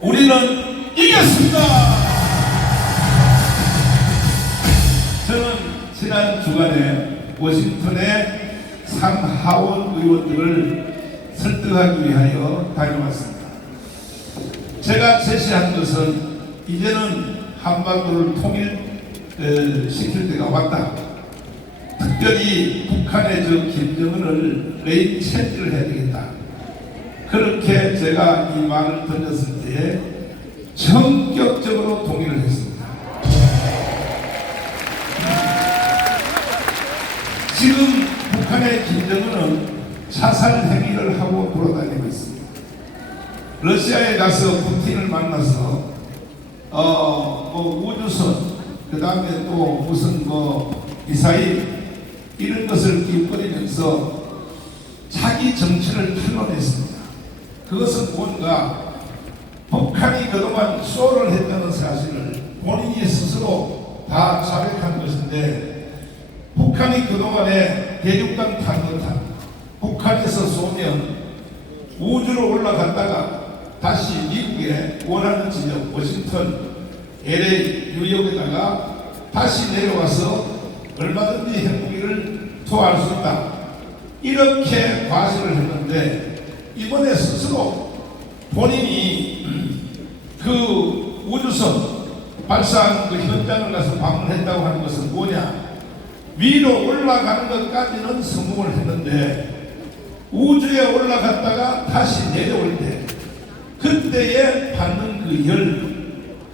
우리는 이겼습니다. 저는 지난 주간에 워싱턴의 상하원 의원들을 설득하기 위하여 다녀왔습니다. 제가 제시한 것은 이제는 한반도를 통일시킬 때가 왔다. 특별히 북한의 김정은을 레인 체질을 해야 되겠다. 그렇게 제가 이 말을 던졌을 때에 전격적으로 동의를 했습니다. 지금 북한의 김정은은 자살 행위를 하고 돌아다니고 있습니다. 러시아에 가서 푸틴을 만나서 우주선, 그 다음에 또 무슨 미사일 이런 것을 끼워버리면서 자기 정치를 탄원했습니다. 그것은 뭔가 북한이 그동안 쇼를 했다는 사실을 본인이 스스로 다 자백한 것인데, 북한이 그동안에 대륙간 탄도탄 북한에서 쏘면 우주로 올라갔다가 다시 미국에 원하는 지역 워싱턴, LA, 뉴욕에다가 다시 내려와서 얼마든지 핵무기를 투하할 수 있다. 이렇게 과시를 했는데, 이번에 스스로 본인이 그 우주선 발사한 그 현장을 가서 방문했다고 하는 것은 뭐냐? 위로 올라가는 것까지는 성공을 했는데 우주에 올라갔다가 다시 내려올 때 그때에 받는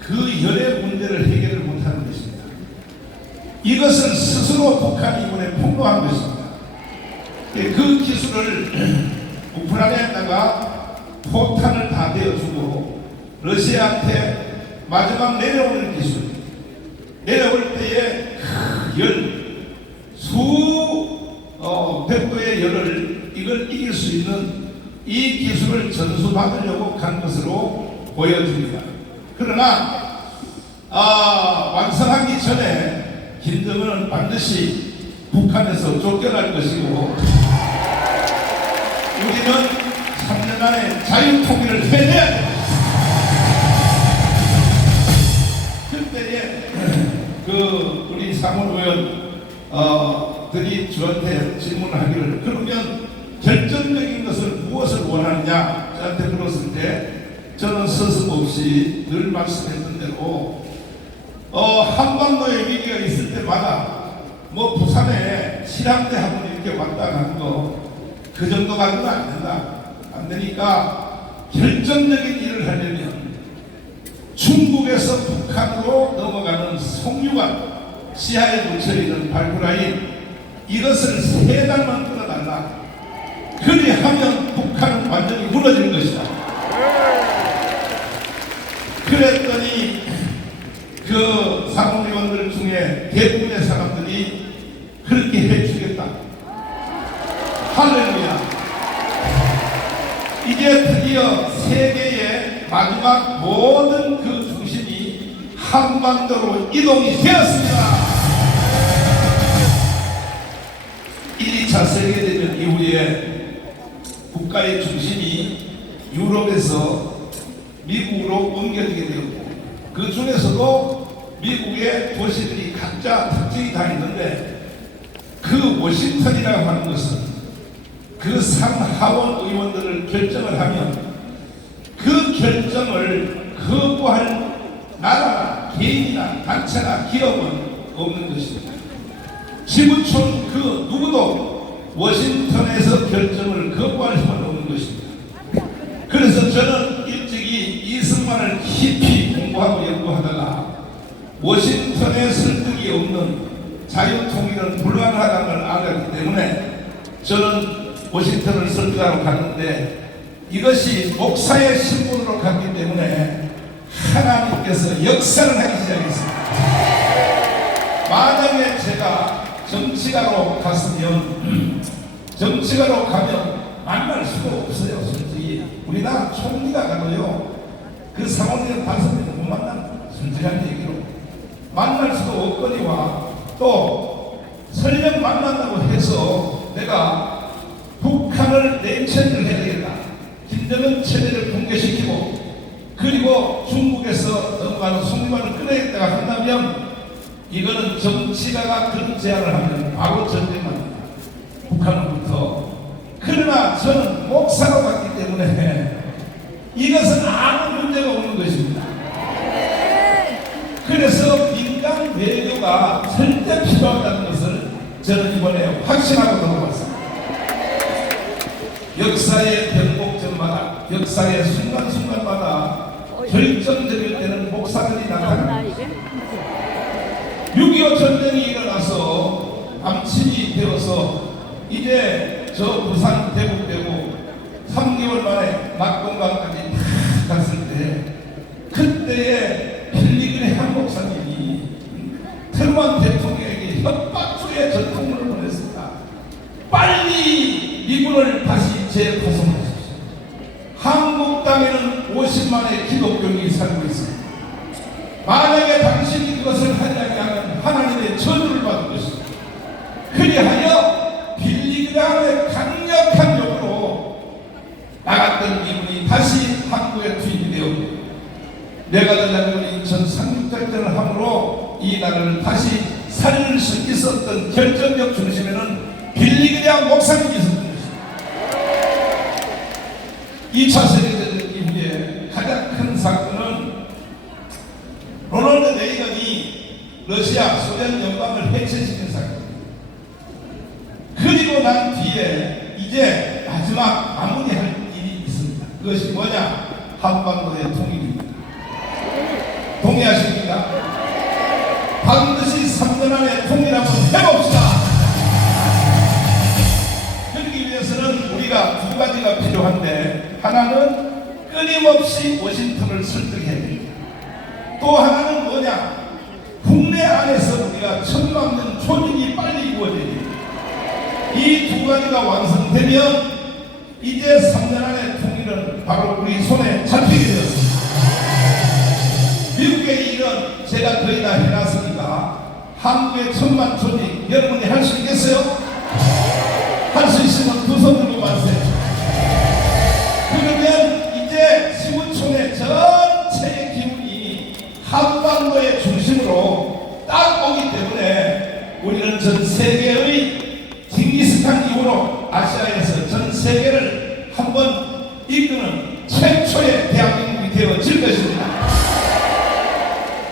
그 열의 문제를 해결을 못하는 것입니다. 이것을 스스로 북한이 이번에 폭로한 것입니다. 그 기술을 우크라이나에다가 포탄을 다 대어주고 러시아한테 마지막 내려오는 기술, 내려올 때에 백도의 열을 이걸 이길 수 있는 이 기술을 전수받으려고 간 것으로 보여집니다. 그러나 완성하기 전에 김정은은 반드시 북한에서 쫓겨날 것이고, 우리는 3년 안에 자유통일을 해내야 됩니다. 그때에 우리 사무의원들이 저한테 질문하기를, 그러면 결정적인 것을 무엇을 원하느냐 저한테 물었을 때 저는 서슴없이 늘 말씀했던 대로 한반도에 위기가 있을 때마다 부산에 실함대 한번 이렇게 왔다 간 거 그 정도 가지고는 안 된다. 안 되니까 결정적인 일을 하려면 중국에서 북한으로 넘어가는 송유관 시야에 묻혀있는 발프라인, 이것을 3달만 끌어달라. 그리하면 북한은 완전히 무너질 것이다. 그랬더니 그 상무위원들 중에 대부분의 사람들이 그렇게 해주겠다. 할렐루야. 이제 드디어 세계의 마지막 모든 그 중심이 한반도로 이동이 되었습니다. 1, 2차 세계대전 이후에 국가의 중심이 유럽에서 미국으로 옮겨지게 되었고, 그 중에서도 미국의 도시들이 각자 특징이 다 있는데, 그 워싱턴이라고 하는 것은 그 상하원 의원들을 결정을 하면 그 결정을 거부할 나라나 개인이나 단체나 기업은 없는 것입니다. 지구촌 그 누구도 워싱턴에서 결정을 거부할 수는 없는 것입니다. 그래서 저는 일찍이 이승만을 깊이 공부하고 연구하다가 워싱턴에 설득이 없는 자유통일은 불가능하다는 걸 알았기 때문에 저는 워싱턴을 설득하러 갔는데, 이것이 목사의 신분으로 갔기 때문에 하나님께서 역사를 하기 시작했습니다. 만약에 제가 정치가로 갔으면, 정치가로 가면 만날 수가 없어요. 솔직히 우리나라 총리가 가도요 그 상원의원 5명은 못 만납니다. 솔직한 얘기로 만날 수도 없거니와, 또 설령 만난다고 해서 내가 북한을 내체를 해야 되겠다, 김정은 체제를 붕괴시키고 그리고 박수만 송리만을 끊어야겠다가 한다면 이거는 정치가가 그런 제안을 하면 바로 전쟁합니다. 북한으로부터. 그러나 저는 목사가 봤기 때문에 이것은 아무 문제가 없는 것입니다. 그래서 민간 외교가 절대 필요하다는 것을 저는 이번에 확신하고 넘어갔습니다. 역사의 변곡점마다, 역사의 순간순간마다 결정적일 때는 목사들이 나타납니다. 6.25 전쟁이 일어나서 남침이 되어서 이제 저 부산 대북되고 3개월 만에 낙동강까지 다 갔을 때 그때의 필리그레한 목사님이 트루먼 대통령에게 협박조의 전통문을 보냈습니다. 빨리 미군을 다시 재구성하십시오. 한국 땅에는 50만의 기독교인이 살고 있습니다. 만약에 당신이 그것을 하지 않으면 하나님의 저주를 받을 것입니다. 그리하여 빌리그레함의 강력한 요구로 나갔던 미군이 다시 한국에 투입이 되었고 메가더 장군이 전상륙작전을 함으로 이 나라를 다시 살릴 수 있었던 결정적 중심에는 빌리그레함 목사님이 있었던 것입니다. 2차 세계대전 이후에 가장 큰 사건은 로널드 레이건이 러시아 소련 연방을 해체시킨 사건입니다. 그리고 난 뒤에 이제 마지막 마무리할 일이 있습니다. 그것이 뭐냐? 한반도의 통일입니다. 동의하십니까? 반드시 3년 안에 통일 한번 해봅시다. 그러기 위해서는 우리가 두 가지가 필요한데, 하나는 끊임없이 워싱턴을 설득해야 됩니다. 또 하나는 뭐냐? 국내 안에서 우리가 천만년 조직이 빨리 이루어져야 됩니다. 이 두 가지가 완성되면 이제 3년 안에 통일은 바로 우리 손에 잡히게 되었습니다. 미국의 일은 제가 거의 다 해놨으니까 한국의 천만 조직 여러분이 할 수 있겠어요? 할 수 있으면 두 손 들고 말세요. 그러면 이제 시군촌의 전체의 기운이 한반도의 중심으로 딱 오기 때문에 우리는 전 세계의 징기스칸 이후로 아시아에서 전 세계를 한번 이끄는 최초의 대한민국이 되어질 것입니다.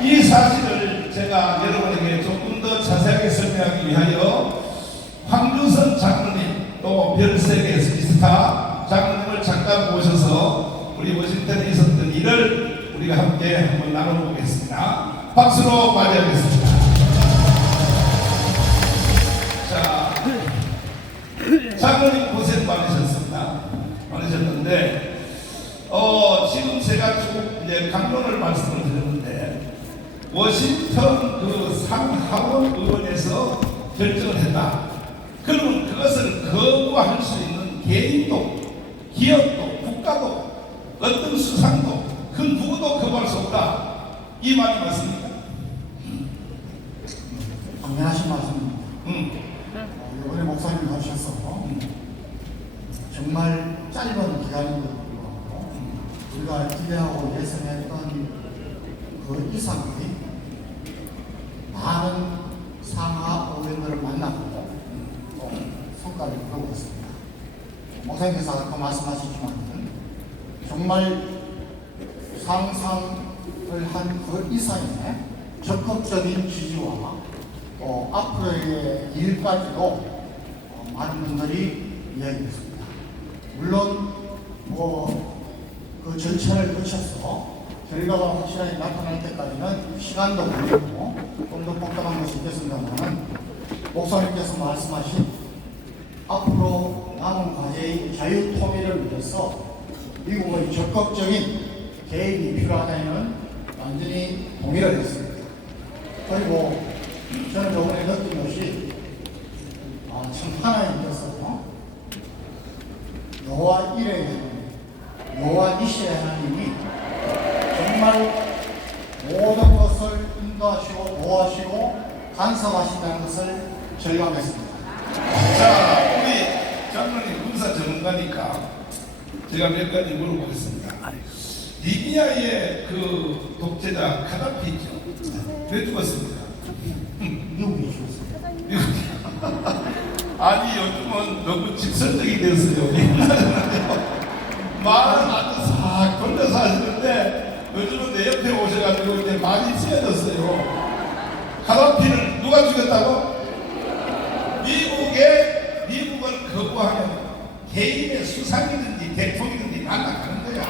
이 사실을 제가 여러분에게 조금 더 자세하게 설명하기 위하여 황준선 장로님 또 별세계 스타 장로님을 잠깐 모셔서 우리 워싱턴에 있었던 일을 우리가 함께 한번 나눠보겠습니다. 박수로 맞이하겠습니다. 자, 장로님 고생 많으셨습니다. 많으셨는데 지금 제가 쭉 이제 강론을 말씀을 드렸는데 워싱턴 그 상하원 의원에서 결정을 했다. 그러면 그것을 거부할 수 있는 개인도, 기업도, 국가도, 어떤 수상도 그 누구도 거부할 수 없다. 이 말이 맞습니까? 당연하신 말씀입니다. 이번에 목사님 하셔서 정말 짧은 기간인데도 불구하고 우리가 기대하고 예상했던 그 이상의 많은 상하 의원들을 만나고 성과를 이루고 있습니다. 목사님께서 아까 말씀하셨지만 정말 상상을 한 그 이상의 적극적인 지지와 또 앞으로의 일까지도 많은 분들이 이야기했습니다. 물론 그 절차를 거쳐서 결과가 확실하게 나타날 때까지는 시간도 걸리고 좀 더 복잡한 것이 있겠습니다만 목사님께서 말씀하신 앞으로 남은 과제의 자유 통일을 위해서 미국의 적극적인 개입이 필요하다는 완전히 동의를 했습니다. 그리고 저는 이번에 느낀 것이 참 하나님께서 여호와 이레 여호와 니시의 하나님이 정말 모든 것을 인도하시고 보호하시고 간섭하신다는 것을 절감했습니다. 자, 우리 장로님 군사 전문가니까 제가 몇 가지 물어보겠습니다. 리비아의 그 독재자 카다피 있죠. 왜 죽었습니까? 미국이 죽었어요. 아니 요즘은 너무 직설적이 됐어요. 옛날에는요. 말은 아주 싹 돌려서 하시는데 요즘은 내 옆에 오셔가지고 이제 말이 찢어졌어요. 카다피를 누가 죽였다고? 미국을 거부하면 개인의 수상이든지 대통령이든지 날아가는 거야.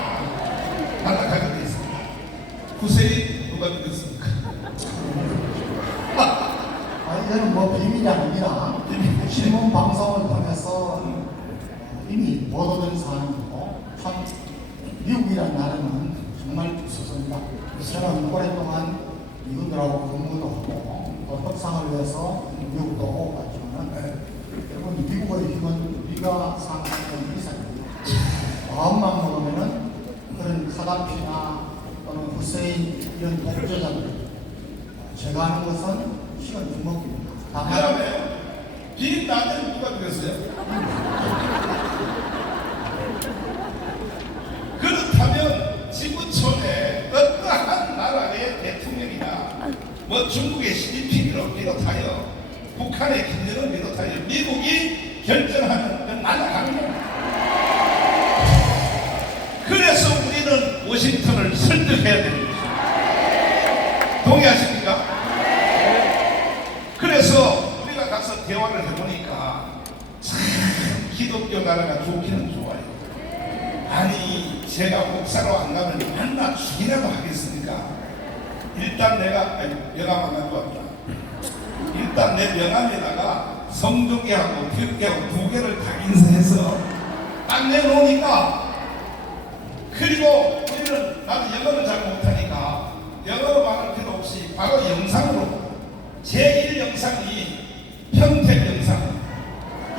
날아가게 돼 있습니다. 후세인 누가 죽였습니까? 이거는 뭐 비밀이 아니라 신문 방송을 통해서 이미 보도된 사안이고, 참 미국이라는 나라는 정말 좋습니다. 저는 오랫동안 미군들하고 근무도 하고 또 협상을 위해서 미국도 오고 갔지만 여러분, 미국의 힘은 우리가 상상하는 이상입니다. 마음만 먹으면은 그런 카다피나 또는 후세인 이런 독재자들 제거하는 것은 시간 주먹입니다. 다만 그다음에 빈 라덴 누가 죽였어요? 그렇다면 지구촌에 어떠한 나라의 대통령이나 뭐 중국의 시진핑을 비롯하여 북한의 김정은을 비롯하여 미국이 결정하는 건 날아가는 겁니다. 그래서 우리는 워싱턴을 설득해야 되는 것입니다. 동의하십니까? 그래서 우리가 가서 대화를 해보니까 참 기독교 나라가 좋기는 좋아요. 아니 제가 목사로 안 가면 만나 죽이라도 하겠습니까? 일단 내가 명함 안 가져왔다. 일단 내 명함에다가 성종계하고 교육계하고 두 개를 다 인쇄해서 딱 내놓으니까, 그리고 우리는 나는 영어를 잘 못하니까 영어로 말할 필요 없이 바로 영상으로 제1 영상이 평택 영상,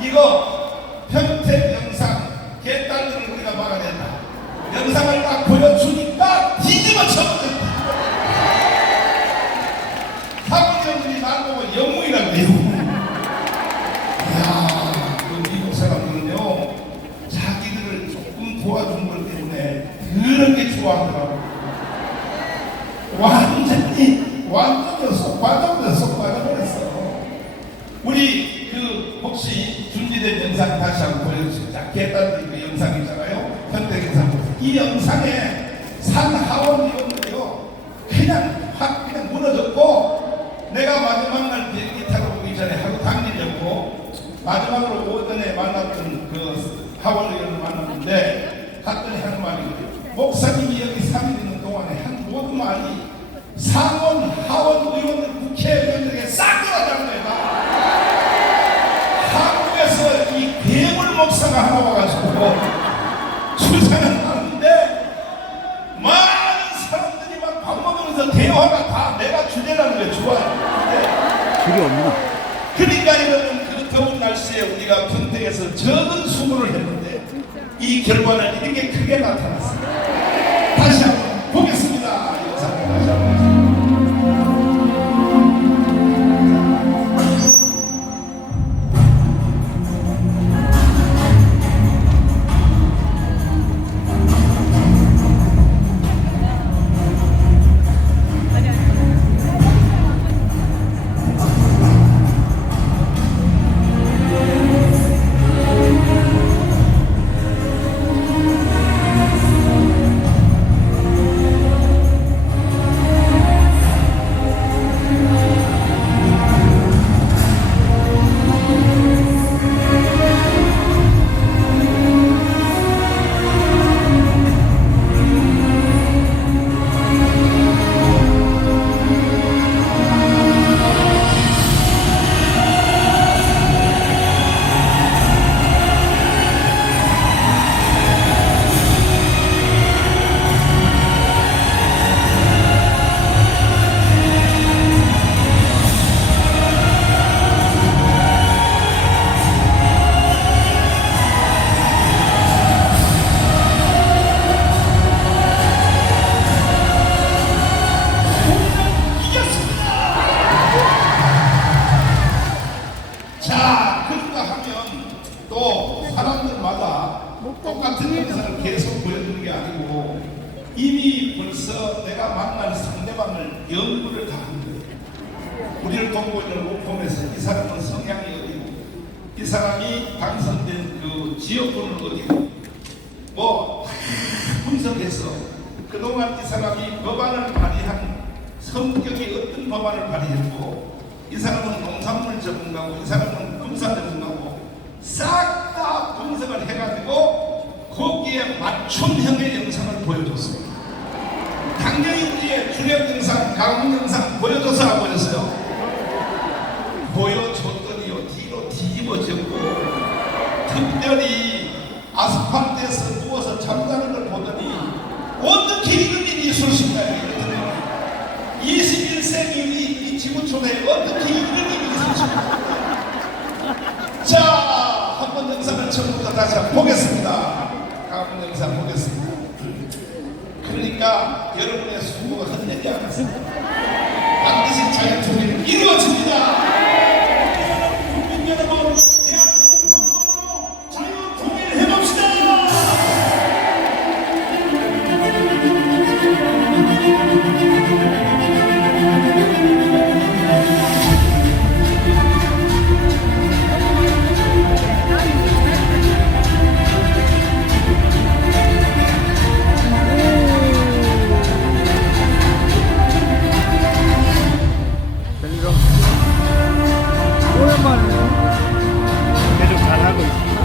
이거 평택 영상 개딸들을 우리가 막아낸다. 영상을 딱 보여주니까 뒤집어 쳐버렸다. 사부님들이 나보고 영웅이라고 해요. 이야, 그 미국 사람들은요 자기들을 조금 도와준 것 때문에 그렇게 좋아하더라고. 완전히 속 빠져버렸어. 우리 그 혹시 준비된 영상 다시 한번 보여주세요. 자, 개딸들 그 영상 있잖아요. 평택 영상. 이 영상에 산 하원 의원들이요 그냥 확 그냥 무너졌고, 내가 마지막 날 비행기 타러 오기 전에 하루 당기려고 마지막으로 오전에 만났던 그 하원 의원을 만났는데 갔더니 하는 말이, 목사님이 여기 3일 있는 동안에 한 모든 말이 상원, 하원 의원들, 국회의원들에게 싹 돌아다는 거야. 한국에서 이 괴물 목사가 하나 와가지고 주장을 하는데 많은 사람들이 막 밥 먹으면서 대화가 다 내가 주제라는 게 좋아요. 그게 없나? 그러니까 이거는 그 더운 날씨에 우리가 평택에서 적은 수고를 했는데 이 결과는 이렇게 크게 나타났습니다. 다시 한번 보겠습니다. 영상을 다시 한번. 내가 만난 상대방을 연구를 다 한 거예요. 우리를 돕고 있는 로펌에서 이 사람은 성향이 어디고, 이 사람이 당선된 그 지역구는 어디고, 뭐 분석해서 그동안 이 사람이 법안을 발의한 성격이 어떤 법안을 발의했고, 이 사람은 농산물 전문가고, 이 사람은 군사 전문가고, 싹 다 분석을 해가지고 거기에 맞춤형의 영상을 보여줬어요. 당연히 우리의 주력 영상, 가공 영상 보여줘서 안 보였어요? 보여줬더니요, 뒤로 뒤집어졌고, 특별히 아스팔트에서 누워서 잠자는 걸 보더니 어떻게 이런 일이 있을 수 있나요? 이랬더니 21세기 이 지구촌에 어떻게 이런 일이 있을 수 있나요? 자, 한번 영상을 처음부터 다시 한번 보겠습니다. 가공 영상 보겠습니다. 그러니까 여러분의 수고가 헛되지 않았습니다. 반드시 자유통일은 이루어집니다. 국민 여러분, 대한민국 건강으로 자유통일 해봅시다. 계속 잘하고 있습니다.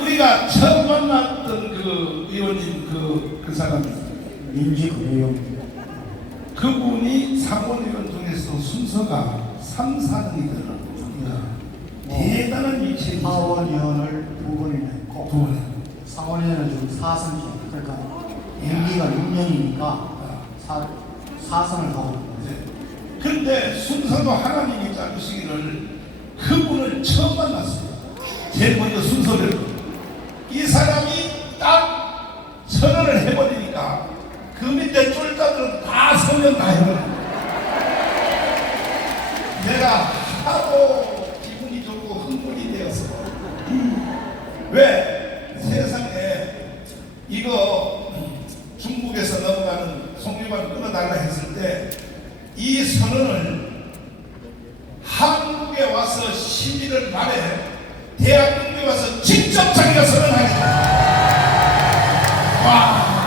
우리가 처음 만났던 그 의원님 그 사람이 민지구요. 그분이 상원의원 중에서 순서가 3, 4등이더라고요. 대단한 위치에 하원의원을 2번이나 했고, 두 번에. 상원의원은 지금 4선이죠. 그러니까 임기가 6년이니까 4선을 하고 있는 그런데 순서도 하나님이 짜주시기를 그분을 처음 만났어요. 제일 먼저 순서대로. 이 사람이 딱 선언을 해버리니까 그 밑에 쫄자들은 다 선언 다 해버려요. 내가 하도 기분이 좋고 흥분이 되었어. 왜? 세상에 이거 중국에서 넘어가는 송유관을 끊어달라 했을 때 이 선언을 한국에 와서 11월 말에 대한민국에 와서 직접 자기가 선언하겠다. 와!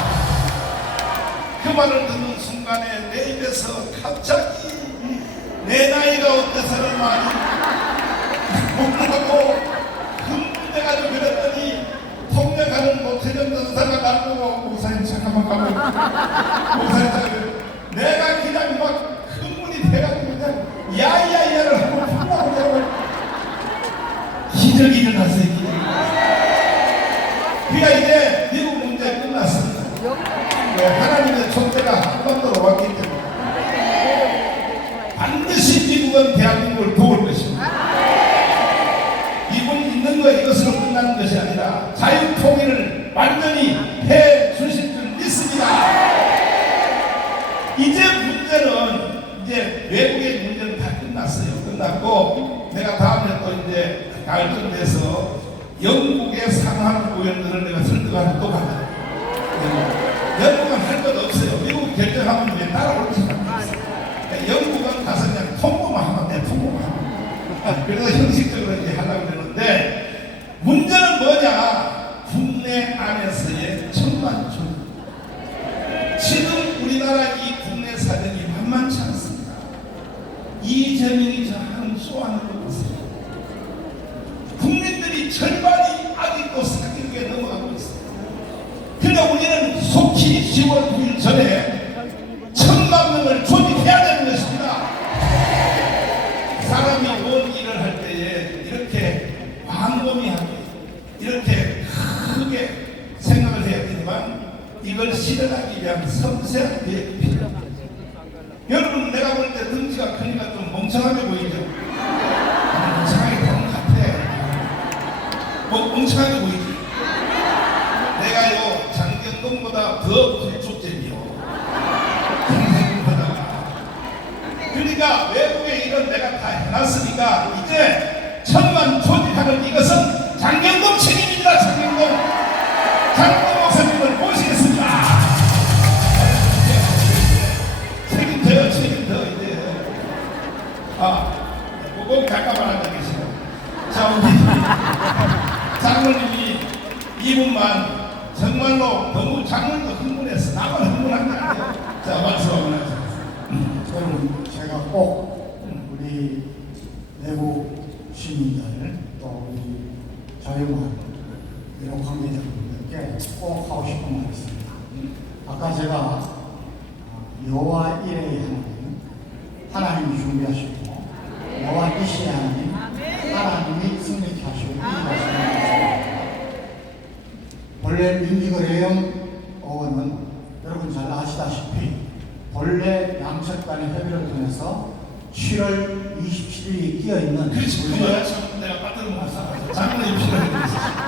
그 말을 듣는 순간에 내 입에서 갑자기 내 나이가 어때서는 많이 못하고 흥분해가지고 그랬더니 통역하는 노태정 전사가 날 보고 목사님 잠깐만 가면 목사님 잠깐만 내가 그냥 막 흥분이 돼가지고 그냥 야야야를 하고 기적이 일어났어요. 기적이. 그러니까 이제 미국 문제 끝났습니다. 하나님의 총대가 한반도로 왔기 때문에 반드시 미국은 대한민국을 도울 것입니다. 미국 있는 거 이것으로 끝나는 것이 아니라 자유통일을 완전히 해 주실 줄 믿습니다. 이제 문제는 이제 외국의 문제는 다 끝났어요. 끝났고 내가 다음에 또 이제 가을쯤 돼서 영국의 상하는 의원들을 내가 설득하러 또 가요. 영국은 할 것 없어요. 미국 결정하면 왜 따라올 수 없어요. 영국은 가서 그냥 통보만 하면 돼. 통보만 하면. 그래서 형식적으로 이제 하려고 그러는데 문제는 뭐냐? 국내 안에서의 천만촌. 지금 우리나라 이 국내 사정이 만만치 않습니다. 이재명이 저 하는 쏘아는 거 보세요. 국민들이 절반이 아직도 사기극에 넘어가고 있어요. 그러니까 우리는 속히 10월 9일 전에 1000만 명을 조직해야 되는 것입니다. 사람이 원 일을 할 때에 이렇게 광범위하게 이렇게 크게 생각을 해야 되지만 이걸 실현하기 위한 섬세한 계획이 필요합니다. 여러분 내가 볼 때 덩치가 크니까 좀 멍청하게 보이죠? 멍청하게 보는 것 같아. 멍청하게 보이지? 내가요 장경동보다 더 불초점이요. 그러니까 외국에 이런 내가 다 해놨으니까 이제 1000만 조직하는 이것은 장경동 책임입니다. 장경동 목사님을 모시겠습니다. 책임져요. 이제 꼭 잠깐만 앉아 계시고 자 우리 장로님이 이분만 정말로 너무 장로님도 흥분했어. 나만 흥분한 거 아니에요. 자 말씀하고 나서 여러분 제가 꼭 우리 내국 시민들 또 우리 자유만 이런 관계자분들께 꼭 하고 싶은 말이 있습니다. 아까 제가 여호와 이레의 하나님이 준비하시고 여호와 이시의 하나님이 승리케 하시고 이기하시고 본래 민지거래형 어원은 여러분 잘 아시다시피 본래 양측 간의 협의를 통해서 7월 27일이 끼어있는 그렇지 그거야 참 내가 빠뜨린 거 같아. 장로님 필요해.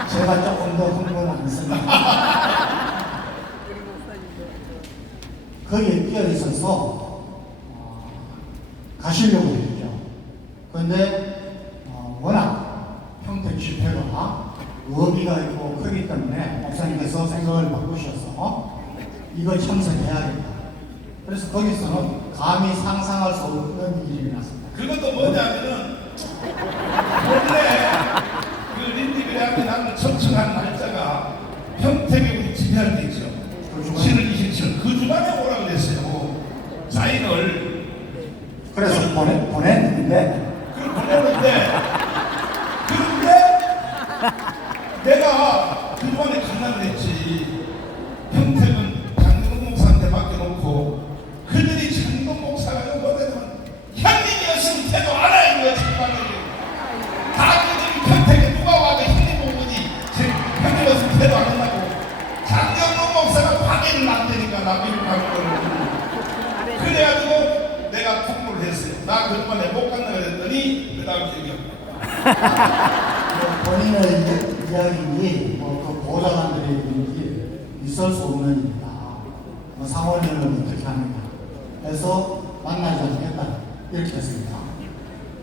제가 조금 더 흥분을 안 했습니다. 거기에 끼어있어서 가시려고 했죠. 그런데 워낙 평택 집회가 의미가 있고 크기 때문에 목사님께서 생각을 바꾸셔서 이거 참석해야겠다. 그래서 거기서는 감히 상상할 수 없는 일이 났습니다. 그것도 뭐냐면은 원래 그 린디그레 앞에 나는 청청한 날짜가 평택에 우리 집회할 때 있죠. 7월 27일 그 주간에 오라고 그랬어요. 사인을 그래서 보냈는데 그걸 보냈는데 그런데 내가 그 주간에 가려고 했지. 평택은 장동 목사한테 맡겨놓고 그들이 장동 목사가 뭐냐면 형님이었으면 태도 안 해요. 이거 정말로 다 그들이 평택에 누가 와도 형님 보더니 형님이었으면 태도 안 한다고 장경동 목사가 방해를 안 되니까 나 미국 가는 거를 그래가지고 내가 통보를 했어요. 나 그동안에 못 간다 그랬더니 그 다음 얘기합니다. 본인의 이야기니 그 보좌관들의 얘기인지 있을 수 없는 일이다. 상원회는 어떻게 하느냐 해서 만나지 않겠다 이렇게 했습니다.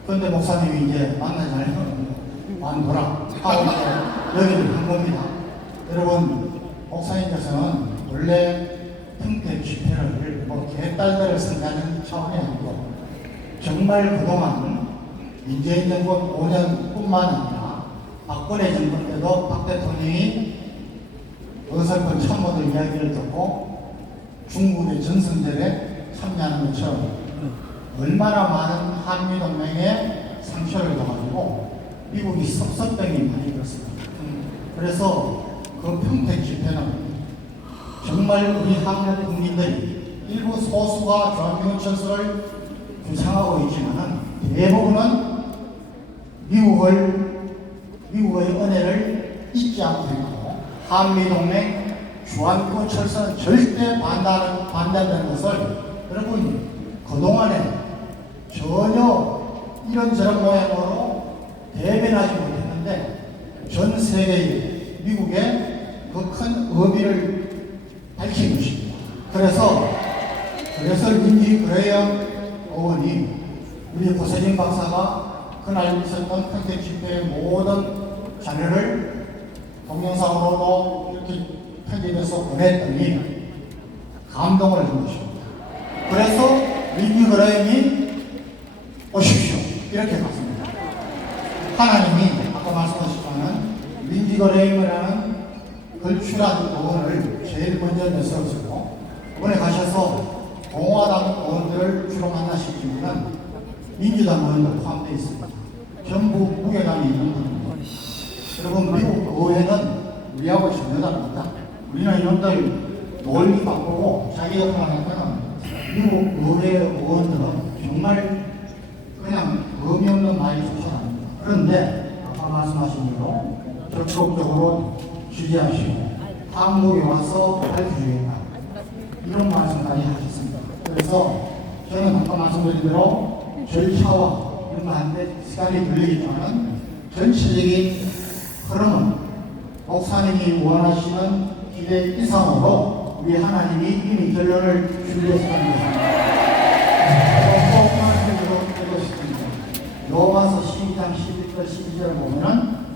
그런데 목사님이 이제 만나지 않으면 완도라 하고 이제 여기를 한 겁니다. 여러분 목사님께서는 원래 평택 집회를 개딸들을 생각하는 차원이 아니고 정말 그동안 문재인 정권 5년뿐만 아니라 박근혜 정권 때도 박 대통령이 어설픈 참모들 이야기를 듣고 중국의 전선들에 참여하는 것처럼 얼마나 많은 한미동맹에 상처를 줘가지고 미국이 섭섭병이 많이 들었습니다. 그래서 그 평택 집회는 정말 우리 한국 국민들이 일부 소수가 조한경 철수를 주창하고 있지만 대부분은 미국 미국의 은혜를 잊지 않고 있고 한미동맹 주한권 철수는 절대 반대하는 것을 여러분 그동안에 전혀 이런저런 모양으로 대변하지 못했는데 전 세계에 미국의 그 큰 의미를 밝힌 것입니다. 그래서 린지 그레이엄 의원이 우리 고세진 박사가 그날 있었던 평택 집회의 모든 자료를 동영상으로도 이렇게 편집해서 보냈더니 감동을 준 것입니다. 그래서 린지 그레이엄이 오십시오 이렇게 갔습니다. 하나님이 아까 말씀하셨지만 린지 그레이엄이라는 걸출한 의원을 제일 먼저 내세우시고 이번에 가셔서 공화당 의원들을 주로 만나시기는 민주당 의원도 포함되어 있습니다. 전부 무게감이 있는 분입니다. 여러분 미국 의회는 우리하고 전혀 다릅니다. 우리는 이놈들 놀기 바쁘고 자기 역할을 하면 미국 의회 의원들은 정말 그냥 의미 없는 말이 좋잖아요. 그런데 아까 말씀하신 대로 적극적으로 지지하시고 한국에 와서 밝혀주겠다 이런 말씀까지 하셨습니다. 그래서 저는 아까 말씀드린 대로 절차와 이런 거 하는데 시간이 걸리겠지만 전체적인 흐름은 목사님이 원하시는 기대 이상으로 우리 하나님이 이미 결론을 준비했다는 것입니다. 꼭 말씀드리고 싶습니다. 로마서 12장 11절 12절 보면은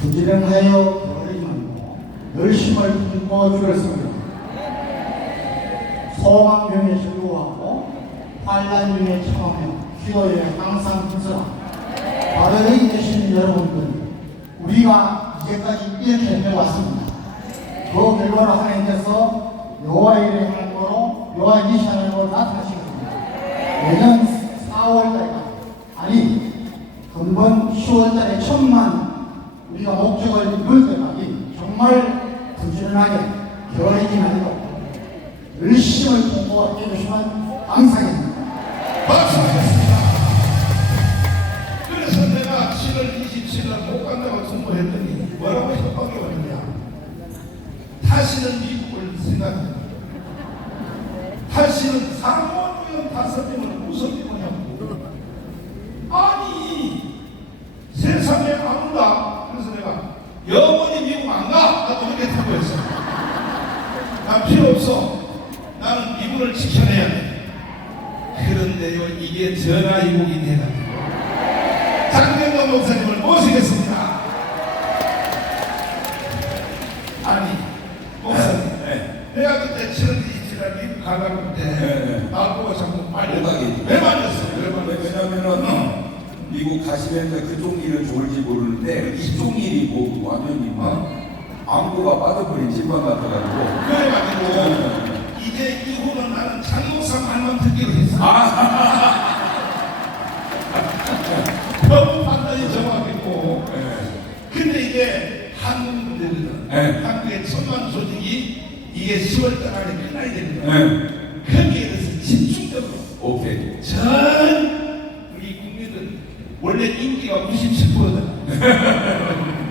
부지런하여 게으르지 말고 열심을 품고 주를 씁니다. 소망 중에 즐거워하고 환난 중에 참으며 기도에 항상 힘쓰라. 바르게 계신 여러분들 우리가 이제까지 이렇게 해왔습니다. 그 결과로 하나님께서 여호와의 일에 하는 거로 여호와의 일이 하는 거로 나타나시거든요. 내년 4월달까지 아니 금번 10월달에 천만 우리가 목적을 이룰 때까지 정말 부지런하게 게으르지 말고 열심을 통보 해주시면 감사하겠습니다. 박수하겠습니다. 그래서 내가 7월 27일 못 간다고 통보했더니 뭐라고 협박이 왔느냐. 다시는 미국을 생각합니다. 다시는 상원의원 5명을 무슨 뭐냐고. 아니 세상에 안 온다. 그래서 내가 영원히 미국 안 가. 나도 이렇게 통보했어. 난 필요 없어. 나는 미국을 지켜내야 돼. 그런데요 이게 전화위복이 돼가지고 장경건 목사님을 모시겠습니다. 아니 목사님 내가 그때 7월 27일 미국 가려고 때 나보고 자꾸 말렸다기 왜 말렸어요? 왜냐면은 미국 가시면 그쪽 일은 좋을지 모르는데 이쪽 일이 뭐 완전히 막 안구가 빠져버린 집안 같아가지고 그래가지고 이제 이후는 나는 장목사 말만 듣기로 했어. 너무 판단이 정확했고. 근데 이게 한국 문제거든. 한국의 천만 조직이 이게 10월달 안에 끝나야 되거든. 거기에 대해서 집중적으로. 오케이. 전 우리 국민은 원래 인기가 97%다.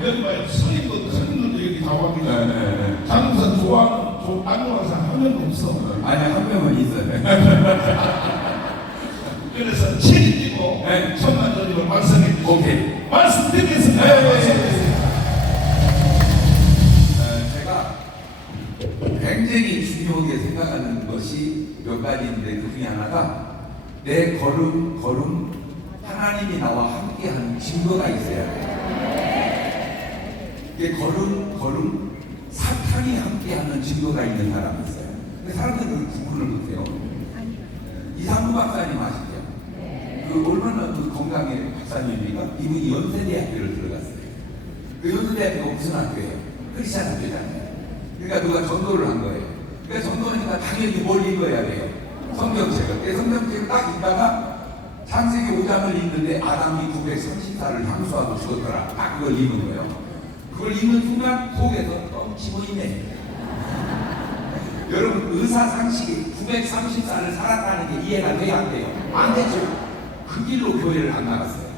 여기 봐요. 선임들도 여기 다 와 계시고. 장목사 좋아하는 안 좋아하는 사람 한 명도 없어. 아니 한 명은 있어요. 그래서 책임지고 천만 조직을 완성해 주시고 오케이. 말씀드리겠습니다. 제가 굉장히 중요하게 생각하는 것이 몇 가지인데 그 중에 하나가 내 걸음 하나님이 나와 함께하는 증거가 있어야 돼. 내 걸음 사탄이 함께하는 증거가 있는 사람이 있어요. 근데 사람들은 구분을 못해요. 이상무 박사님 아시죠? 그 얼마나 그 건강의 박사님이니까 이분이 연세대학교를 들어갔어요. 그 연세대학교가 무슨 학교예요? 크리스찬 학교잖아요. 그러니까 누가 전도를 한 거예요. 그러니까 전도하니까 당연히 뭘 읽어야 돼요? 성경책을. 성경책을 딱 읽다가 창세기 5장을 읽는데 아담이 930살을 향수하고 죽었더라. 딱 그걸 읽은 거예요. 그걸 읽는 순간 속에서 너무 집어있네. 여러분 의사 상식이 930살을 살았다는 게 이해가 돼야 안 돼요? 안 되죠. 그 길로 교회를 안 나갔어요.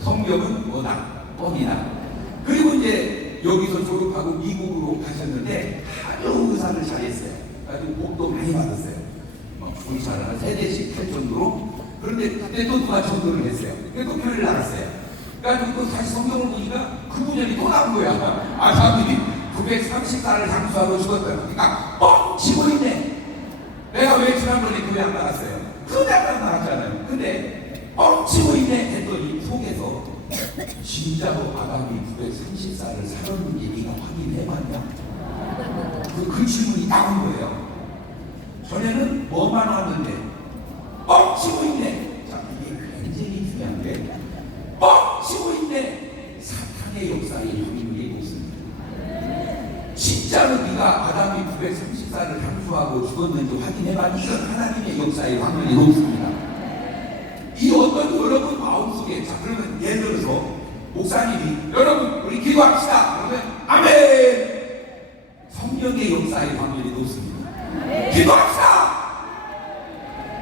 성경은 워낙 뻔히나. 그리고 이제 여기서 졸업하고 미국으로 가셨는데 아주 의사를 잘했어요. 아주 복도 많이 받았어요. 군사를 한 3대씩 할 정도로. 그런데 그때 또 누가 전도를 했어요. 그래서 또 교회를 나갔어요. 그러니까 또 다시 성경을 보니까 그 분열이 또 나온 거야. 아, 사람들이 930살을 장수하고 죽었다. 그러니까 뻥치고 있네. 내가 왜 지난번에 교회 안 나갔어요? 그때 안 나갔잖아요. 근데 뻥치고 있네 했더니 속에서 진짜로 아담이 930살을 살았는지 네가 확인해봤냐? 그 질문이 나온 거예요. 전에는 뭐만 왔는데 뻥치고 있네. 자, 이게 굉장히 중요한데 뻥치고 있네. 사탄의 역사의 확률이 높습니다. 진짜로 네가 아담이 930살을 향수하고 죽었는지 확인해봤니? 이건 하나님의 역사의 확률이 높습니다. 이 어떤 여러분 마음속에, 자, 그러면 예를 들어서 목사님이 여러분 우리 기도합시다 그러면 아멘. 성령의 역사의 확률이 높습니다. 기도합시다.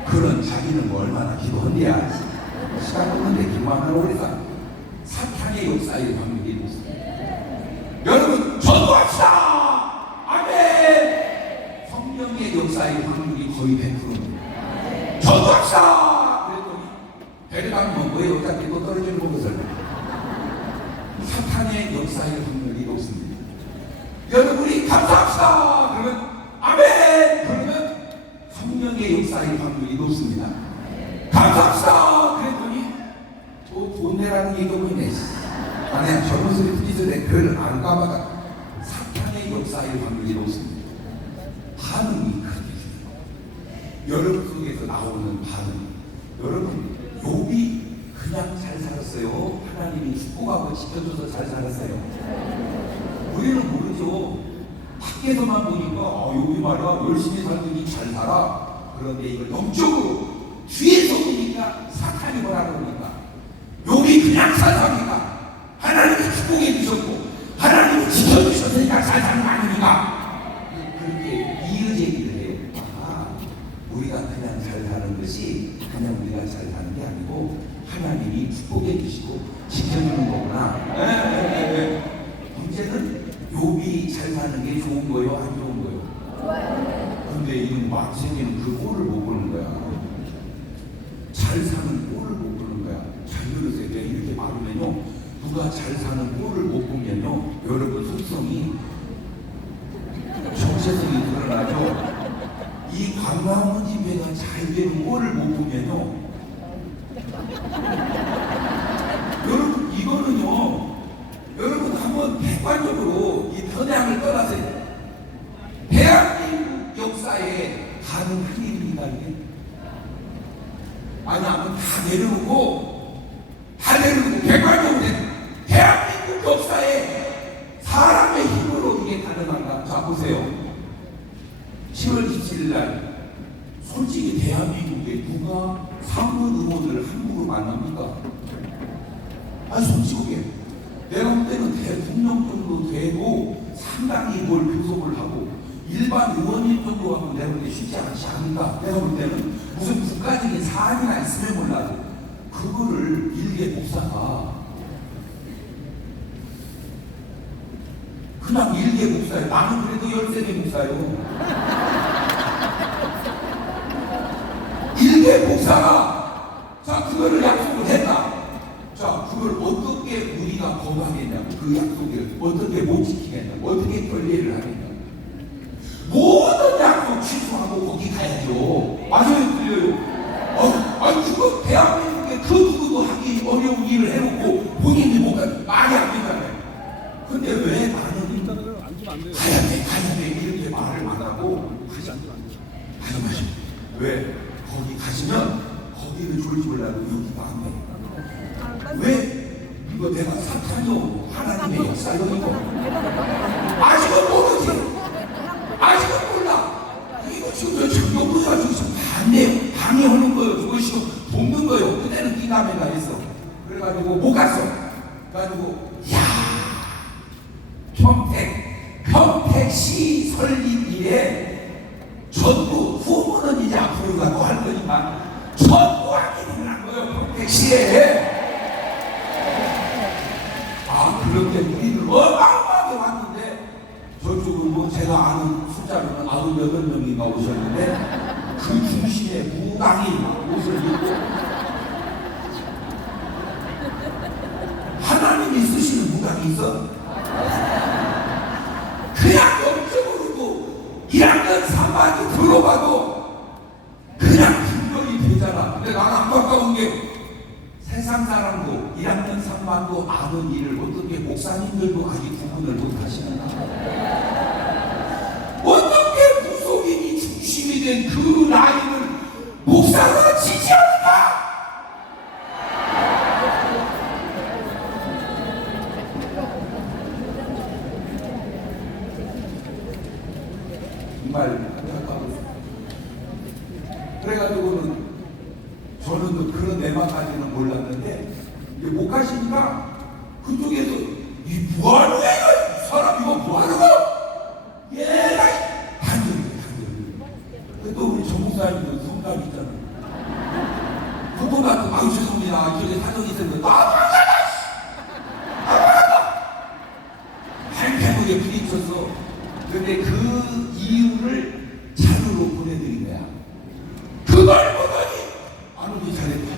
그런 자기는 뭐 얼마나 기도한대야. 시간 없는데 기도하느라고 그래서 사탄의 역사의 확률이 높습니다. 여러분 전도합시다. 아멘. 성령의 역사의 확률이 거의 100%입니다. 전도합시다. 그랬더니 데려가면 뭐예요? 어차피 또 떨어지는 것을. 사탄의 역사의 확률이 높습니다. 여러분이 감사합시다. 그러면 아멘. 그러면 성령의 역사의 확률이 높습니다. 감사합시다. 그랬더니 또 돈 내라는 게 너무 있네. 아니야, 젊은 소리 듣기전에 그걸 안 가봐가 사탄의 역사의 확률이 높습니다. 반응이 크게 돼요. 여러분 속에서 나오는 반응. 여러분 욥이 그냥 잘 살았어요? 하나님이 축복하고 지켜줘서 잘 살았어요? 우리는 모르죠. 밖에서만 보니까 욥이 말이야 열심히 살더니 잘 살아. 그런데 이걸 영적으로 뒤에서 보니까 사탄이 뭐라고 그러니까 욥이 그냥 잘 사니까 하나님이 축복해 주셨고 하나님이 지켜주셨으니까 잘 사는 거 아닙니까? 그렇게 이의제기를 해요. 아, 우리가 그냥 잘 사는 것이 그냥 우리가 잘 사는 게 아니고 하나님이 축복해 주시고 지켜주는 거구나. 문제는 욥이 잘 사는 게 좋은 거예요? 안 좋은 거예요? 좋아요. 근데 이는 마세기는 그 꼴을 못 보는 거야. 잘 사는 꼴을 못 보는 거야. 잘 들으세요. 내가 이렇게 말하면요, 누가 잘 사는 꼴을 못 보면요, 여러분 속성이 정체성이 드러나죠. 이 관광원 집회가 잘 되는 꼴을 못 보면요, 여러분 이거는요, 여러분 한번 객관적으로 이 편향을 떠나서 대한민국 역사에 가능한 일입니다. 이게 아니 한번 다 내려놓고 객관적으로 대한민국 역사에 사람의 힘으로 이게 가능한가? 자 보세요. 10월 27일 날 솔직히 대한민국에 누가 상원 의원을 함부로 만납니까? 아니 솔직하게 내가 볼 때는 대통령 정도 돼도 상당히 뭘 교섭을 하고 일반 의원님 정도 하고 내가 볼 때 쉽지 않지 않을까? 내가 볼 때는 무슨 국가적인 사안이나 있으면 몰라도 그거를 일개 목사가 그냥 일개 목사예요. 나는 그래도 13개 목사예요. 일개 목사가 자 그거를 약속을 했다. 자 그걸 어떻게 우리가 거부하겠냐고, 그 약속을 어떻게 못 지키겠냐고, 어떻게 결례를 하겠냐고. 모든 약속 취소하고 거기 가야죠. 맞아요, 틀려요? 아니 그거 대한민국에 그 누구도 하기 어려운 일을 해놓고 본인이 못 가, 말이 안 되잖아요. 근데 왜 나는 가야 돼 이렇게 말을 안 하고 하지 마시오. 왜? 거기 가시면 거기를 졸지몰라도 여기가 안 돼. 왜? 이거 내가 사탄이요 하나님의 역사요 이거 아직은 모르지. 아직은 몰라. 이거 지금 여부가 지금 방해하는 거예요. 그것이 돕는 거예요. 그때는 기남회가 있어. 그래가지고 못 갔어. 그래가지고 평택시 설립 이래 전부 후보는 이제 앞으로 가고 할 거니까 전부 하기는 한 거예요. 평택시에. 제가 아는 숫자로는 98명인가 오셨는데 그 중심에 무당이 옷을 입고 하나님이 쓰시는 무당이 있어? 그냥 영적으로도 1학년 3반이 들어봐도 그냥 분별이 되잖아. 근데 나는 안타까운 게 세상 사람도 1학년 3반도 아는 일을 어떻게 목사님들도 아직 구분을 못 하시는가? 어떻게 무속인이 중심이 된 그 라인을 목사가 지지하는가? 정말 안타까웠어요. 그래가지고는 저는 또 그런 내막까지는 몰랐는데 이제 못 가시니까 그쪽에서 이 뭐하는 거야 이거 사람 이거 뭐하는 거? 얘가 단절이에요. 또 우리 전무사님도 성감이 있잖아. 그분한테 아유 죄송합니다 이쪽에 사정이 있었는데 나가라 한패하게 부딪혔어. 근데 그 이유를 자료로 보내드린 거야. 그걸 보더니 아니 이게 잘했다.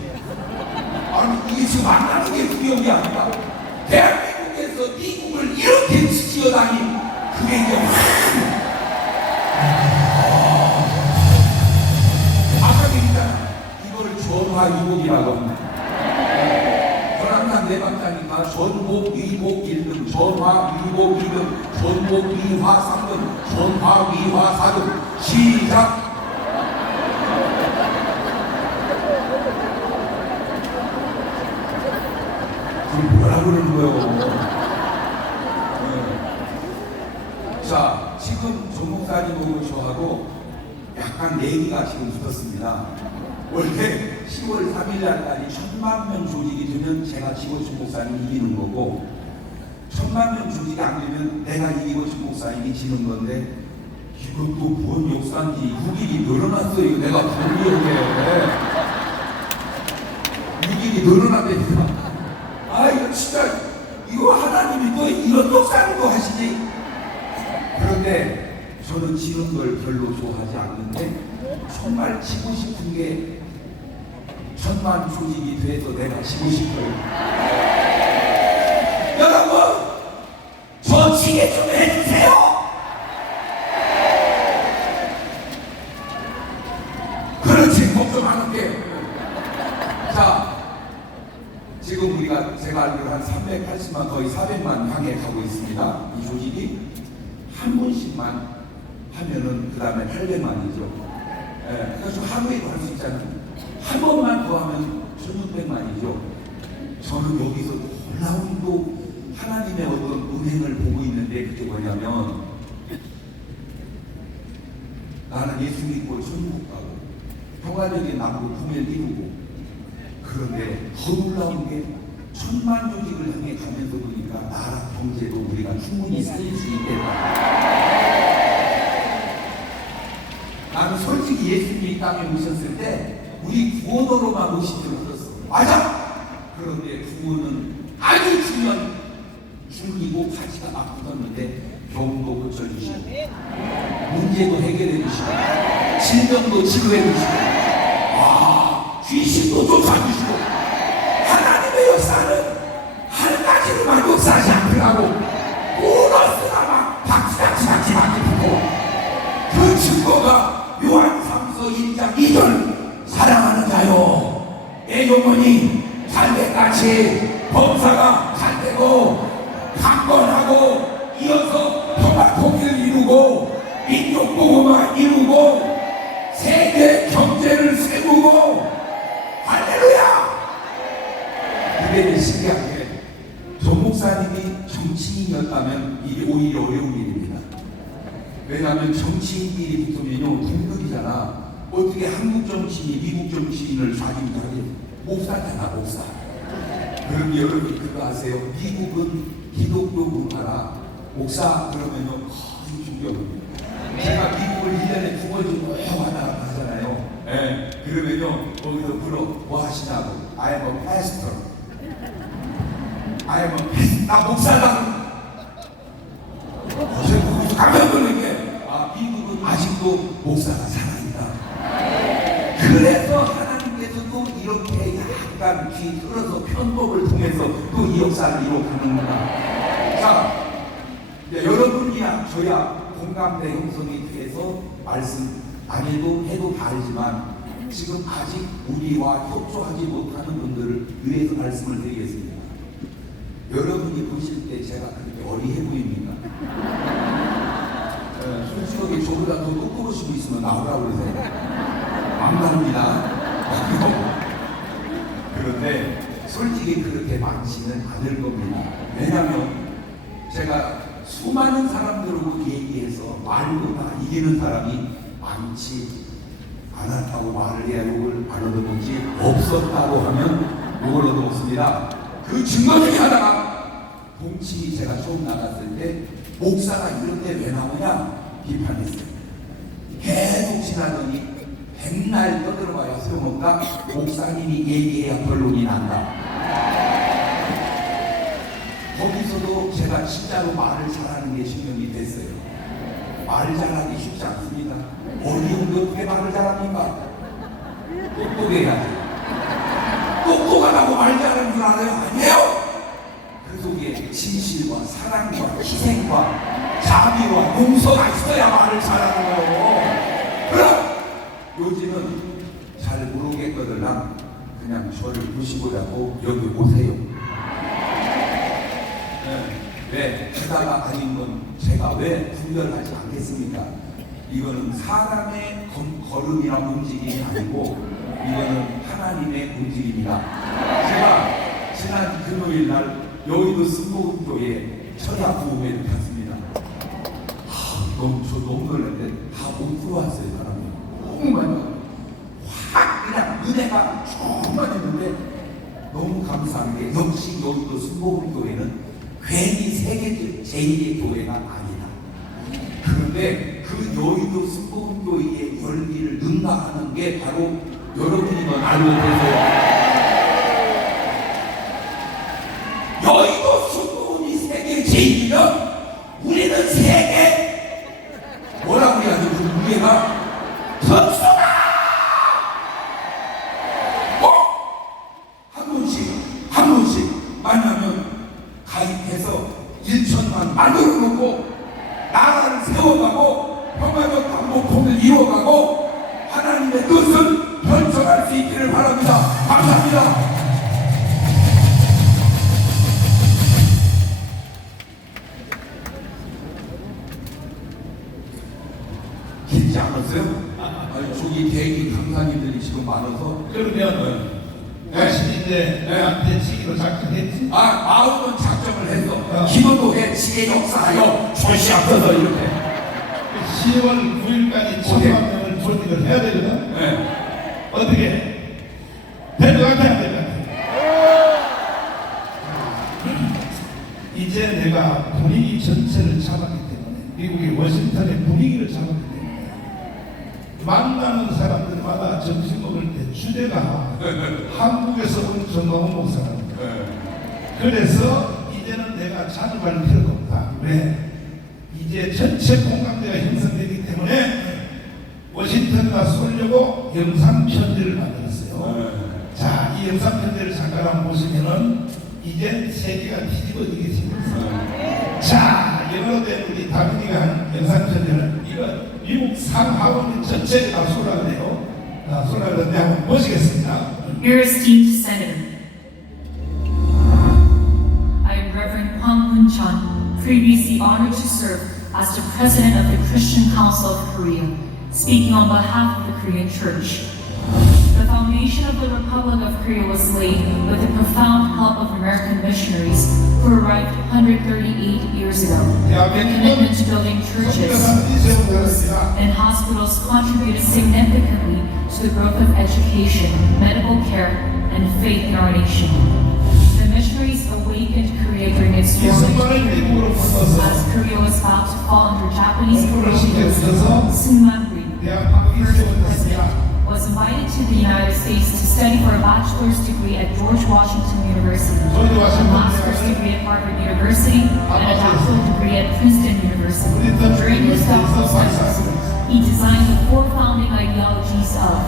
아니 이게 지금 만나는 게 두려움이 아니라 대한민국에서 미국을 이렇게 지지어다니 그게 이제 아까 얘기했잖아. 이걸 전화위복이라고 합니다. 저랑 내 박사니까 전복, 위복 1등, 전화, 위복 2등, 전복, 위화 3등, 전화, 위화 4등. 시작! 그럼 뭐라 그러는 거예요? 자, 지금 전목사님하고 저하고 약간 내기가 지금 붙었습니다. 원래 10월 3일 날까지 1000만 명 조직이 되면 제가 지고춘 목사님이 이기는 거고 1000만 명 조직이 안 되면 내가 이기고 춘 목사님이 지는 건데 이것도 뭔 역사인지 6일이 늘어났어요. 이거 내가 불리하게 6일이 늘어났다니까. 아 이거 진짜 이거 하나님이 또 이런 역사를 또 하시지. 그런데 저는 지는 걸 별로 좋아하지 않는데 정말 지고 싶은 게 1000만 조직이 돼서 내가 지고 싶어요. 여러분 저 지게 좀 해주세요. 그렇지 걱정 안 할게요. 자 지금 우리가 제가 알기로 한 380만 거의 400만 향해 가고 있습니다. 이 조직이 한 분씩만 하면은 그 다음에 800만이죠. 예, 그래서 하루에도 할 수 있잖아요. 한 번만 더 하면 1600만이죠. 저는 여기서 놀라운 또 하나님의 어떤 은행을 보고 있는데 그게 뭐냐면 나는 예수 믿고 천국 가고 평화적인 남북 통일 이루고 그런데 더 놀라운 게 1000만 조직을 향해 가면서 보니까 나라 경제도 우리가 충분히 살릴 수 있겠다. 나는 솔직히 예수님이 이 땅에 오셨을 때 우리 구원으로만 오신 줄 알았어. 맞아! 그런데 구원은 아주 중요한 줄이고 가치가 막 붙었는데 병도 고쳐주시고 문제도 해결해 주시고 질병도 치료해 주시고 귀신도 쫓아주시고 하나님의 역사는 한 가지로만 역사하지 않더라고. 보너스가 막 박치박치 붙고 그 증거가 요한 3서 1장 2절 사랑하는 자요 내 영혼이 잘돼같이 범사가 잘되고 강건하고 이어서 평화 통일을 이루고 민족 보고만 이루고 세계 경제를 세우고 할렐루야. 그게 신기한 게 전 목사님이 정치인이었다면 이게 오히려 어려운 일입니다. 왜냐하면 정치인끼리 붙으면요 등급이잖아. 어떻게 한국 정치인이 미국 정치인을 좌지우지하게 목사잖아 목사. 그럼 여러분 그거 아세요? 미국은 기독교 문화라 목사 그러면요 거의 존경합니다. 제가 미국을 1년에 2번 왔다 갔다 하잖아요. 예. 그러면요 거기서 물어 뭐 하시냐고. I am a pastor. I am a pastor. 나 목사다. 어제 거기서 가면 보는 게 나중에 틀어서 편법을 통해서 또 이 역사를 이뤄가는구나. 자, 이제 여러분이야 저야 공감대 형성이 돼서 말씀 안 해도 다 알지만 지금 아직 우리와 협조하지 못하는 분들을 위해서 말씀을 드리겠습니다. 여러분이 보실 때 제가 그렇게 어리해 보입니까? 솔직하게 저보다 더 똑똑하신 분 있으면 나오라고 그러세요. 안 나옵니다. 그런데 솔직히 그렇게 많지는 않을 겁니다. 왜냐하면 제가 수많은 사람들하고 얘기해서 말도 다 이기는 사람이 많지 않았다고 말을 해야 욕을 안 얻어먹지, 없었다고 하면 욕을 얻어먹습니다. 그 증거 중에 하나가 봉치기 제가 처음 나갔을 때 목사가 이런 데 왜 나오냐 비판했어요. 계속 지나더니 백날 떠들어봐야 소용없다. 목사님이 얘기해야 결론이 난다. 거기서도 제가 진짜로 말을 잘하는 게 증명이 됐어요. 말을 잘하기 쉽지 않습니다. 어려운데 어떻게 말을 잘합니까? 똑똑해야지. 똑똑하다고 말 잘하는 줄 알아요? 아니에요! 그 속에 진실과 사랑과 희생과 자비와 용서가 있어야 말을 잘하는 거예요. 그럼 요즘은 잘 모르겠거들나 그냥 저를 보시고라도 여기 오세요. 왜? 하다가 아닌 건 제가 왜 분별하지 않겠습니까? 이거는 사람의 걸음이나 움직임이 아니고 이거는 하나님의 움직임이다. 제가 지난 금요일 날 여의도 승복교회 천하구호회를 갔습니다. 너무 놀랐는데 다 못 들어왔어요. 사람이 너무 많이 왔어요. 확 그냥 은혜가 정말 있는데 너무 감사한 게 역시 여의도 승복교회는 괜히 세계 제1의 교회가 아니다. 그런데 그 여의도 승복교회의 열기를 능가하는 게 바로 여러분이면 알고 계세요. 여의도 승복이 세계 제1이면 우리는 세계 뭐라고 해야 되지? 우리가 특수다! 한 번씩 만나면 가입해서 1천만 만들어놓고 나라를 세워가고 평화적 강복통을 이뤄가고 하나님의 뜻을 펼쳐갈 수 있기를 바랍니다. 감사합니다. 길지 않았어요? 아니, 저기 대기 강사님들이 지금 많아서 그러면 당신이 이제 내한테 치기로 작정했지? 마음은 작정을 했어. 기도도해 지혜 역사하여 조시 앞서서 이렇게 10월 9일까지 1000만 명을 조직을 해야 되거든? 네. 어떻게? 될 것 같아? 안 될 것 같아? 이제 내가 분위기 전체를 잡았기 때문에 미국의 워싱턴의 분위기를 잡았기 때문에 만나는 사람들마다 점심 먹을 때 주제가 한국에서 온 정광훈 목사랍니다. 그래서 이제는 내가 자주 갈 필요가 없다. 왜? 이제 전체 공감대가 형성되기 때문에 워싱턴과 쏠려고 영상 편지를 만들었어요. 자, 이 영상 편지를 잠깐 한번 보시면은 이제 세계가 뒤집어지게 생겼어요. 자, 영어로 된 우리 다빈이가 한 영상 편지는 이거 미국 상하원 전체에 다 쏠라그래요. 쏠라그런데 한번 보시겠습니다. Your esteemed Senator, I am Reverend Hwang Hoon-chan, previously honored to serve as the President of the Christian Council of Korea, speaking on behalf of the Korean Church. The foundation of the Republic of Korea was laid with the profound help of American missionaries who arrived 138 years ago. Their commitment to building churches, schools, and hospitals contributed significantly to the growth of education, medical care, and faith in our nation. The missionaries awakened Korea during its formative period as Korea was about to fall under Japanese colonialism. Sunman Rhee, first president, was invited to the United States to study for a bachelor's degree at George Washington University, a master's degree at Harvard University, and a doctoral degree at Princeton University. During his doctoral studies, he designed the four founding ideologies of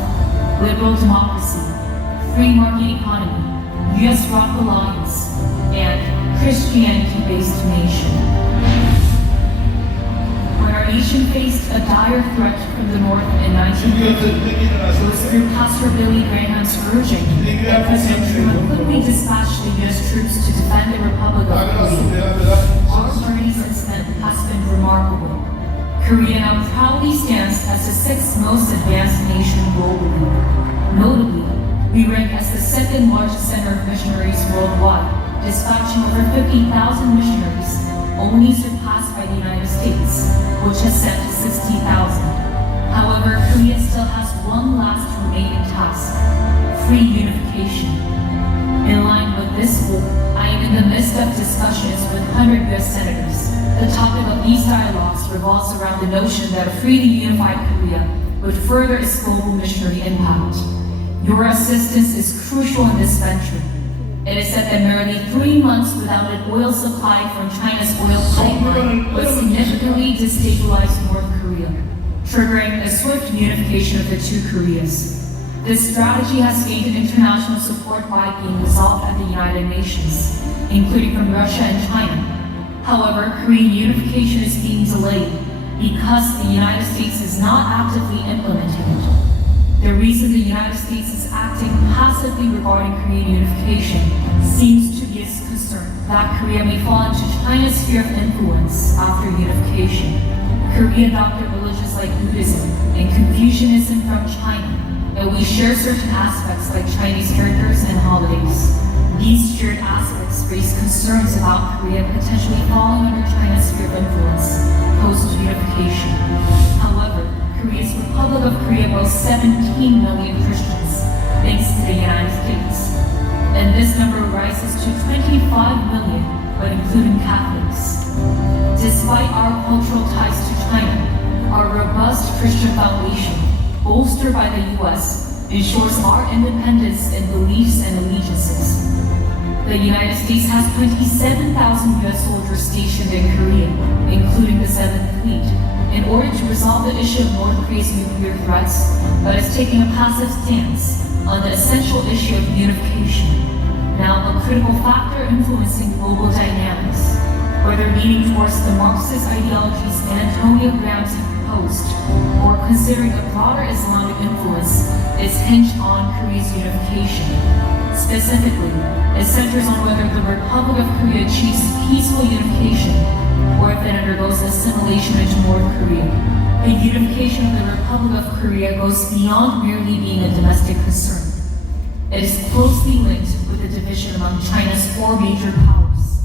liberal democracy, free market economy, U.S. Rock Alliance, and Christianity-based nation. When our nation faced a dire threat from the north in 1950, it was through Pastor Billy Graham's urging that President Truman quickly dispatched the U.S. troops to defend the Republic of Korea. Our journey since then has been remarkable. Korea now proudly stands as the sixth most advanced nation globally. Notably, we rank as the second largest center of missionaries worldwide, dispatching over 50,000 missionaries, only surpassed by the United States, which has sent 60,000. However, Korea still has one last remaining task: free unification. In line with this goal, I am in the midst of discussions with 100 U.S. senators. The topic of these dialogues revolves around the notion that a freely unified Korea would further its global missionary impact. Your assistance is crucial in this venture. It is said that merely 3 months without an oil supply from China's oil pipeline would significantly destabilize North Korea, triggering a swift unification of the two Koreas. This strategy has gained international support by being resolved at the United Nations, including from Russia and China. However, Korean unification is being delayed because the United States is not actively implementing it. The reason the United States is acting passively regarding Korean unification seems to be its concern that Korea may fall into China's sphere of influence after unification. Korea adopted religions like Buddhism and Confucianism from China, and we share certain aspects like Chinese characters and holidays. These shared aspects raise concerns about Korea potentially falling under China's sphere of influence post-unification. However, Korea's Republic of Korea boasts 17 million Christians, thanks to the United States. And this number rises to 25 million when including Catholics. Despite our cultural ties to China, our robust Christian foundation, bolstered by the U.S., ensures our independence in beliefs and allegiances. The United States has 27,000 U.S. soldiers stationed in Korea, including the 7th Fleet, in order to resolve the issue of North Korea's nuclear threats, but is taking a passive stance on the essential issue of unification, now a critical factor influencing global dynamics. Whether leaning towards the Marxist ideologies Antonio Gramsci proposed, or considering a broader Islamic influence, is hinged on Korea's unification. Specifically, it centers on whether the Republic of Korea achieves peaceful unification or if it undergoes assimilation into North Korea. The unification of the Republic of Korea goes beyond merely being a domestic concern. It is closely linked with the division among China's 4 major powers.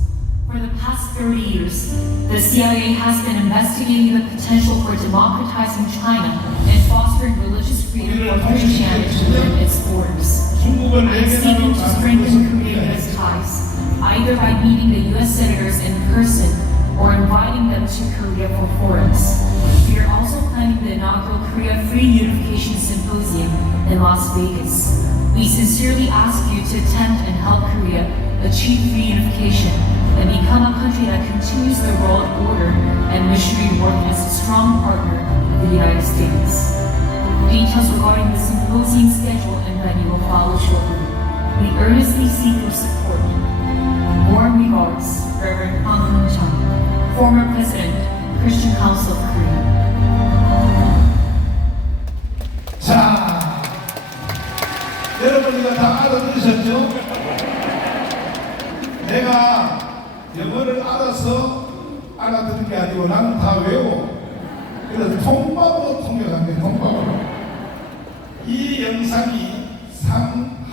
For the past 30 years, the CIA has been investigating the potential for democratizing China and fostering religious freedom for Christianity within its borders. 중국은 I am seeking to strengthen Korea-U.S. ties, either by meeting the U.S. senators in person or inviting them to Korea for forums. We are also planning the inaugural Korea Free Unification Symposium in Las Vegas. We sincerely ask you to attend and help Korea achieve free unification and become a country that continues the world order and missionary work as a strong partner of the United States. Details regarding the symposium schedule and venue will follow shortly. We earnestly seek your support. Warm regards, Reverend Hwang Moon-chun, former President, Christian Council of Korea. 자, 여러분 이거 다 알아들으셨죠? 내가 영어를 알아서 알아듣는 게 아니고 나는 다 외워. 그래서 통밥으로 통역한 게 통밥으로. 이 영상이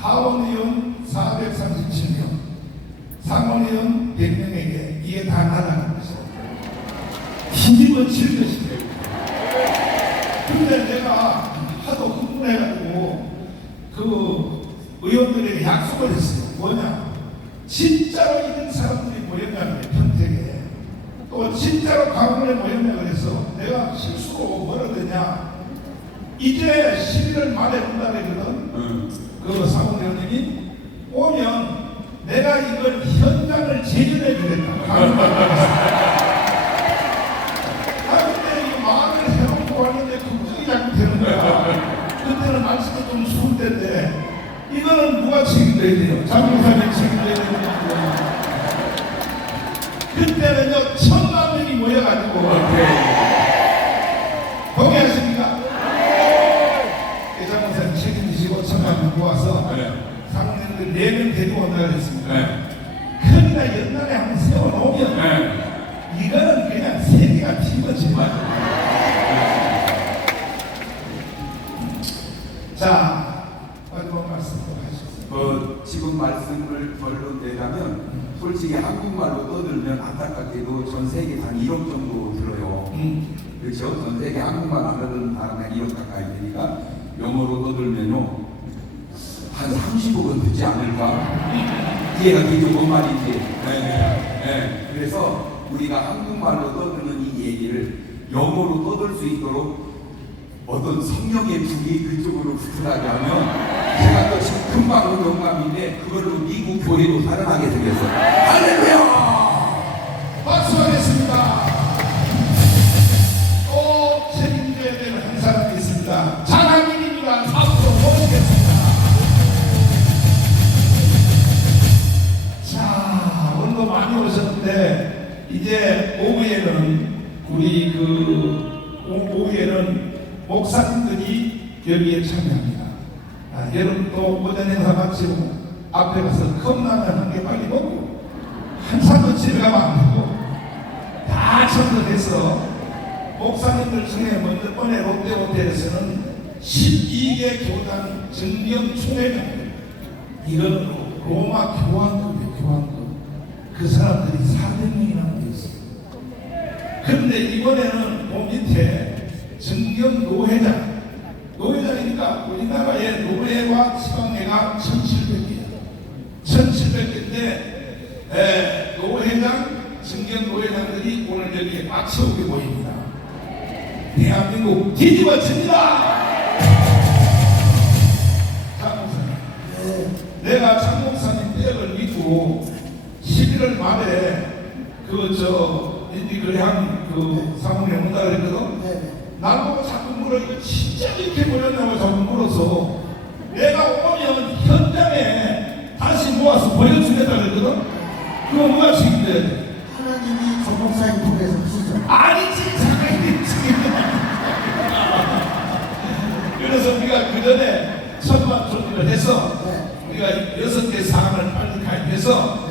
하원의원 437명, 상원의원 100명에게 이게 다 나가는 것이에요. 힘집어질 것이에요. 근데 내가 하도 흥분해가지고 그 의원들에게 약속을 했어요. 뭐냐? 진짜로 이런 사람들이 모였다는 게 평택에 또 진짜로 강원에 모였냐 그래서 내가 실수로 뭐라 그러냐 이제 11월 말에 온다 그러거든. 그 사무총장님이 오면 내가 이걸 현장을 재현해 주겠다. 근데 이 말을 해놓고 왔는데 걱정이 자꾸 되는 거야. 그때는 말씀이 좀 추울 때인데 이거 이거는 누가 책임져야 돼요? 장로사님 책임져야 되는 거예요. 그때는요 1,000만 명이 모여가지고 동의하십니까? 장로사님 책임지시고 1,000만 명 모아서 상인들 4명 데리고 온다고 했습니다. 그러니까 옛날에 한번 세워놓으면 이거는 그냥 세계가 뒤집어지 자, 마지막 말씀 또 하셨어요. 지금 말씀을 결론 내자면 솔직히 한국말로 떠들면 안타깝게도 전 세계 한 1억 정도 들어요. 그렇죠? 전 세계 한국말 알아듣는 사람이 한 1억 가까이 되니까 영어로 떠들면요 한 30억은 듣지 않을까? 이해가 되죠? 뭔 말인지. 그래서 우리가 한국말로 떠드는 이 얘기를 영어로 떠들 수 있도록 어떤 성령의 불이 그쪽으로 붙어나게 하면 제가 또 지금 금방 온 영감인데 그걸로 미국 교회로 살아나게 생겼어요. 할렐루야! 박수하겠습니다. 또 책임져야 되는 한 사람이 있습니다. 장학인입니다. 앞으로 모시겠습니다. 자, 오늘도 많이 오셨는데 이제 오후에는 우리 오후에는 목사님들이 여기에 참여합니다. 여러분도 오전 행사 마치고 앞에 가서 컵라면 한 개 빨리 먹고 한참도 집에 가면 안 되고 다 청소해서 목사님들 중에 먼저 번에 롯데호텔에서는 12개 교단 정경 총회장 이건 로마 교황급이에요. 교황급. 그 사람들이 400명이나 되었어요. 그런데 이번에는 그 밑에 정경 노회장이니까 우리나라의 노회와 지방회가 1,700개예요. 1,700개인데 노회장, 정경 노회장들이 오늘 여기에 맞춰오게 보입니다. 대한민국 뒤집어집니다. 장 목사님, 내가 장 목사님 떼역을 믿고 11월 말에 인디그레한 사문에 온다 그랬거든. 날 보고 자꾸 물어. 이거 진짜 이렇게 보였냐고 자꾸 물어서 내가 오면 현장에 다시 모아서 보여주겠다 그랬거든. 그거 누가 책임져야 돼? 하나님이 조 목사님 통해서 하시죠. 아니지, 장관님 책임져야 그래서 우리가 그 전에 천만 조직을 해서 우리가 6개 사항을 빨리 가입해서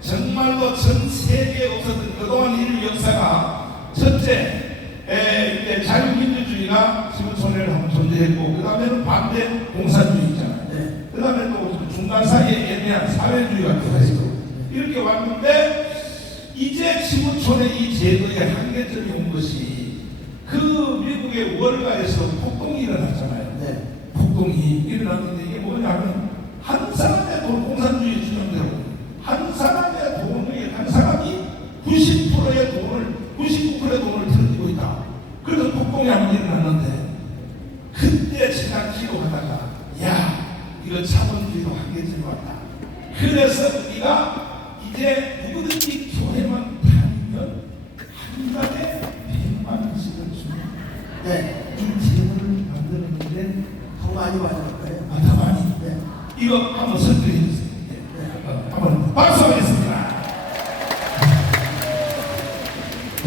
정말로 전 세계에 없었던 그동안 인류 역사가 첫째 이제 자유민주주의가 지구촌회를 한번 존재했고 그 다음에는 반대 공산주의 있잖아요. 그 다음에 또 중간 사이에 애매한 사회주의가 들어있고 이렇게 왔는데 이제 지구촌의 이 제도의 한계점이 온 것이 그 미국의 월가에서 폭동이 일어났잖아요. 폭동이 일어났는데 이게 뭐냐면 한 사람의 돈 공산주의 주장대로 한 사람의 돈을 한 사람이 90%의 돈을 99%의 돈을 들이고 있다. 그래서 폭동이 한번 일어났는데 그때 제가 기록하다가 야 이거 자본주의로 한계점이 왔다. 그래서 우리가 이제 누구든지 교회만 다니면 한 달에 100만 원씩을 주는 이 제도를 만드는데 더 많이 받을 거예요. 더 많이 이거 한번 설득해 주세요. 한번 박수하겠습니다.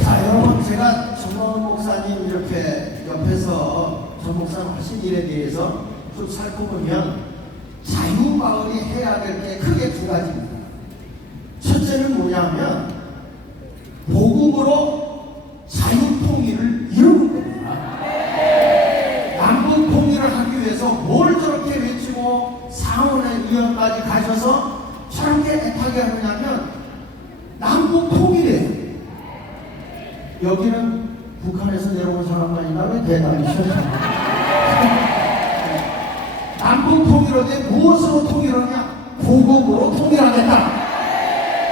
자, 여러분 제가 정원 목사님 이렇게 옆에서 정 목사님 하신 일에 대해서 좀 살펴보면 자유마을이 해야 될 게 크게 두 가지입니다. 첫째는 뭐냐면 복음으로 자유통일을 이루는 겁니다. 남북 통일을 하기 위해서 뭘 저렇게 외치고 상원의위원까지 가셔서 저렇게 애타게 하느냐면 남북 통일이에요. 여기는 북한에서 내려온 사람만이나 왜 대단히 싫어요? 남북 통일하되 무엇으로 통일하냐? 복음으로 통일하겠다.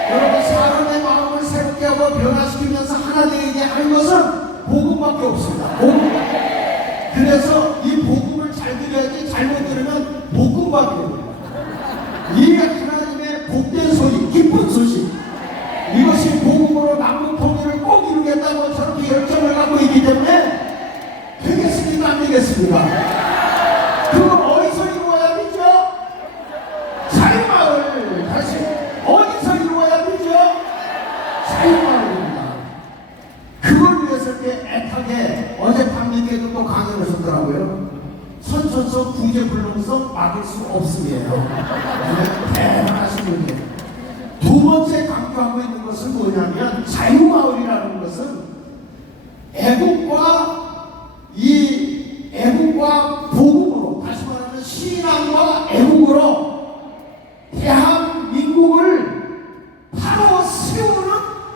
여러분 사람의 마음을 새롭게 하고 변화시키면서 하나 되게 하는 것은 복음밖에 없습니다. 복음. 그래서 이 복음을 잘 들어야지 잘못 들으면 복음밖에 없습니다. 이 하나님의 복된 소식, 기쁜 소식. 이것이 복음으로 남북 통일을 꼭 이루겠다고 저렇게 열정을 갖고 있기 때문에 되겠습니까? 안 되겠습니까? 그건 어디서 이루어야 되죠? 막을 수 없음이에요. 대단하신 분이에요. 두 번째 강조하고 있는 것은 뭐냐면 자유마을이라는 것은 애국과 복음으로, 다시 말하면 신앙과 애국으로 대한민국을 바로 세우는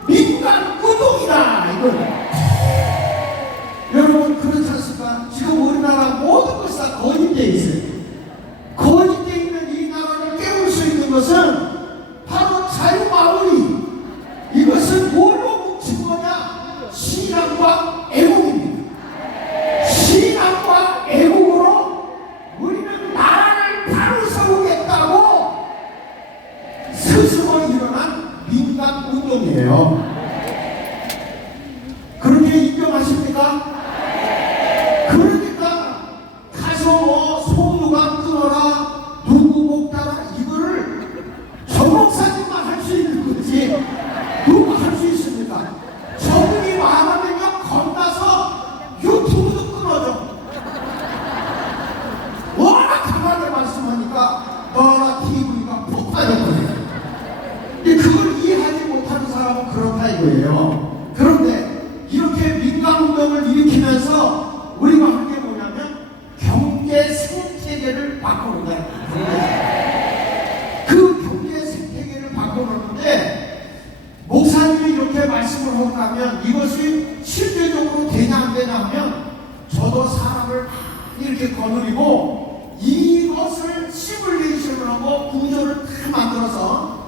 민간 운동이다 이거예요. 여러분 그렇지 않습니까? 지금 우리나라 모든 것이 다 거짓되어 있어요. 거짓되어 있는 이 나라를 깨울 수 있는 것은 바로 자유마을이, 이것은 뭘로 뭉친 거냐? 신앙과 애국입니다. 신앙과 애국으로 우리는 나라를 바로 세우겠다고 스스로 일어난 민간 운동이에요. 그렇게 인정하십니까? 그러니까 가서 뭐 소유관 끊어라, 누구 목 따라, 이거를 저 목사님만 할 수 있는 거지 누가 할 수 있습니까? 저분이 말하면요 겁나서 유튜브도 끊어져. 워낙 강하게 말씀하니까 너나 TV가 폭발해버려요. 근데 그걸 이해하지 못하는 사람은 그렇다 이거예요. 그런데 이렇게 민간운동을 일으키면서 우리가 한 게 뭐냐면 경제 생태계를 바꿔놓는다. 그 경제 생태계를 바꿔놓는데 목사님이 이렇게 말씀을 하고 가면 이것이 실제적으로 되냐 안 되냐 하면 저도 사람을 이렇게 거느리고 이것을 시뮬레이션을 하고 구조를 다 만들어서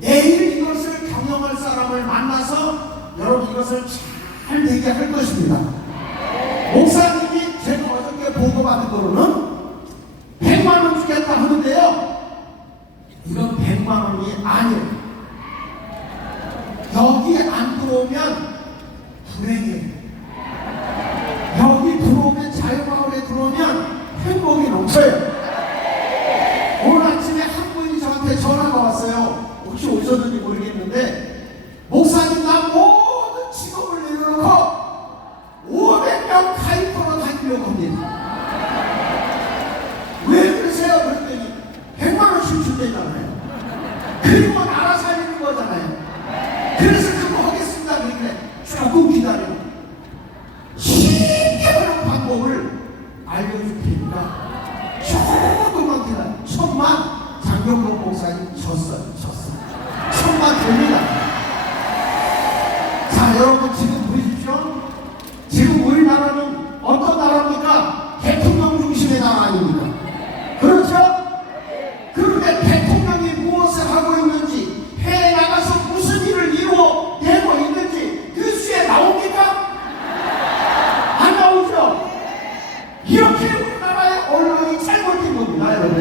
내일 이것을 경영할 사람을 만나서 여러분 이것을 잘 되게 할 것입니다. 목사님이 제가 어저께 보고받은 거로는 100만 원 주겠다 하는데요, 이건 100만 원이 아니에요. 여기 안 들어오면 불행해요. 여기 들어오면, 자유마을에 들어오면 행복이 넘쳐요. 오늘 아침에 한 분이 저한테 전화가 왔어요. 혹시 오셨는지 모르겠는데, 목사님 나 모든 직업을 내려놓고 500명 가입하러 다니려고 합니다. 왜 그러세요? 그랬더니 100만 원씩 준대잖아요. 그리고 나라 살리는 거잖아요. 그래서 그거 하겠습니다. 그러길래 조금 기다려. 쉽게 하는 방법을 알려줄 테니까 조금만 기다려. 1000만 장경록 목사님 졌어요. 1000만 됩니다. 자, 여러분 지금 보십시오. 지금 우리나라는 어떤 나라입니까? 대통령 중심의 나라 아닙니까? 그렇죠? 그런데 대통령이 무엇을 하고 있는지, 해외에 나가서 무슨 일을 이루어내고 있는지 뉴스에 나옵니까? 안 나오죠? 이렇게 우리나라의 언론이 잘못된 겁니다, 여러분.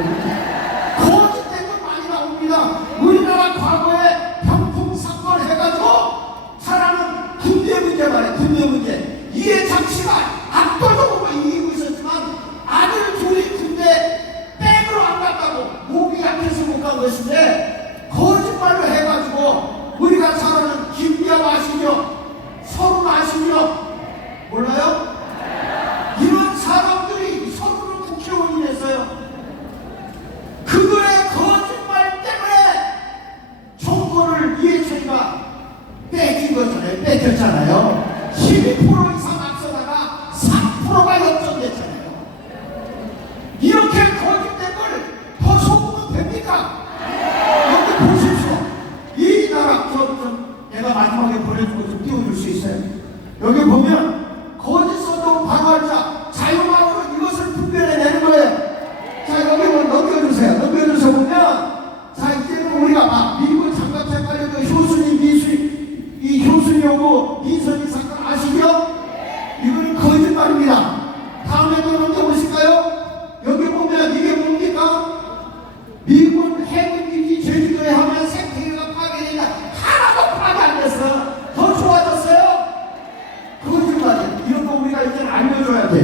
거짓된 건 많이 나옵니다. 우리나라 과거에 병풍 사건 해가지고 사람은 군대 문제 말이에요. 군대 문제. 이해창 씨가 압도적으로 이기고 있었지만 아들 둘이 군대 백으로 안 갔다고 목이 약해서 못 간 것인데, 거짓말로 해가지고 우리가 잘 아는 김기현 아시죠? 서른 아시죠? 몰라요? 이런 사람들이 서른을 국회의원이 됐어요. 그들의 거짓말 때문에 정권을 이해창이가 뺏긴 거잖아요. 뺏겼잖아요. 12% 이상 앞서다가 3%가 역전됐잖아요. 이렇게 거짓된 걸 더 속으면 됩니까? 여기 보십시오. 이 나라, 내가 마지막에 보내준 거 좀 띄워줄 수 있어요? 여기 보면 거짓 소동 방어자 자유마을은 이것을 분별해내는 거예요. 자, 여기 뭐 넘겨주세요. 넘겨주세요. 보면, 자, 이제는 우리가 막 미국 장갑 색깔의 그 효순이, 이 효순이하고 민선이 사건 아시죠? 이거는 거짓말입니다. 다음에도 넘겨보실까요? 여기 보면 이게 뭡니까? 미군 해군기지 제주도에 하면 생태계가 파괴된다. 하나도 파괴 안 됐어. 더 좋아졌어요. 거짓말이에요. 이런 거 우리가 이제 알려줘야 돼.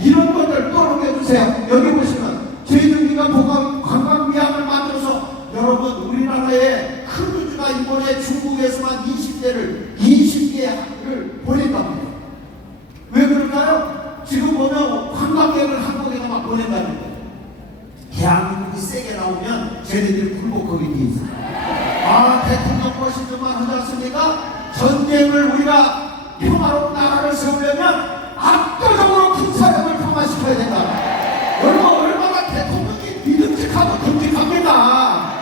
이런 것들 또 넘겨주세요. 여기 보시면 제주도가 관광미항을 만들어서, 여러분 우리나라에 크루즈가 이번에 중국에서만 20개를 보낸답니다. 왜 그럴까요? 지금 보면 관광객을 한국에다 막 보낸다는 거예요. 대통령 머신들만 하지 않습니까? 전쟁을 우리가 평화로운 나라를 세우려면 압도적으로 큰 사람을 강화시켜야 된다. 여러분 얼마나 대통령이 믿음직하고 듬직합니까?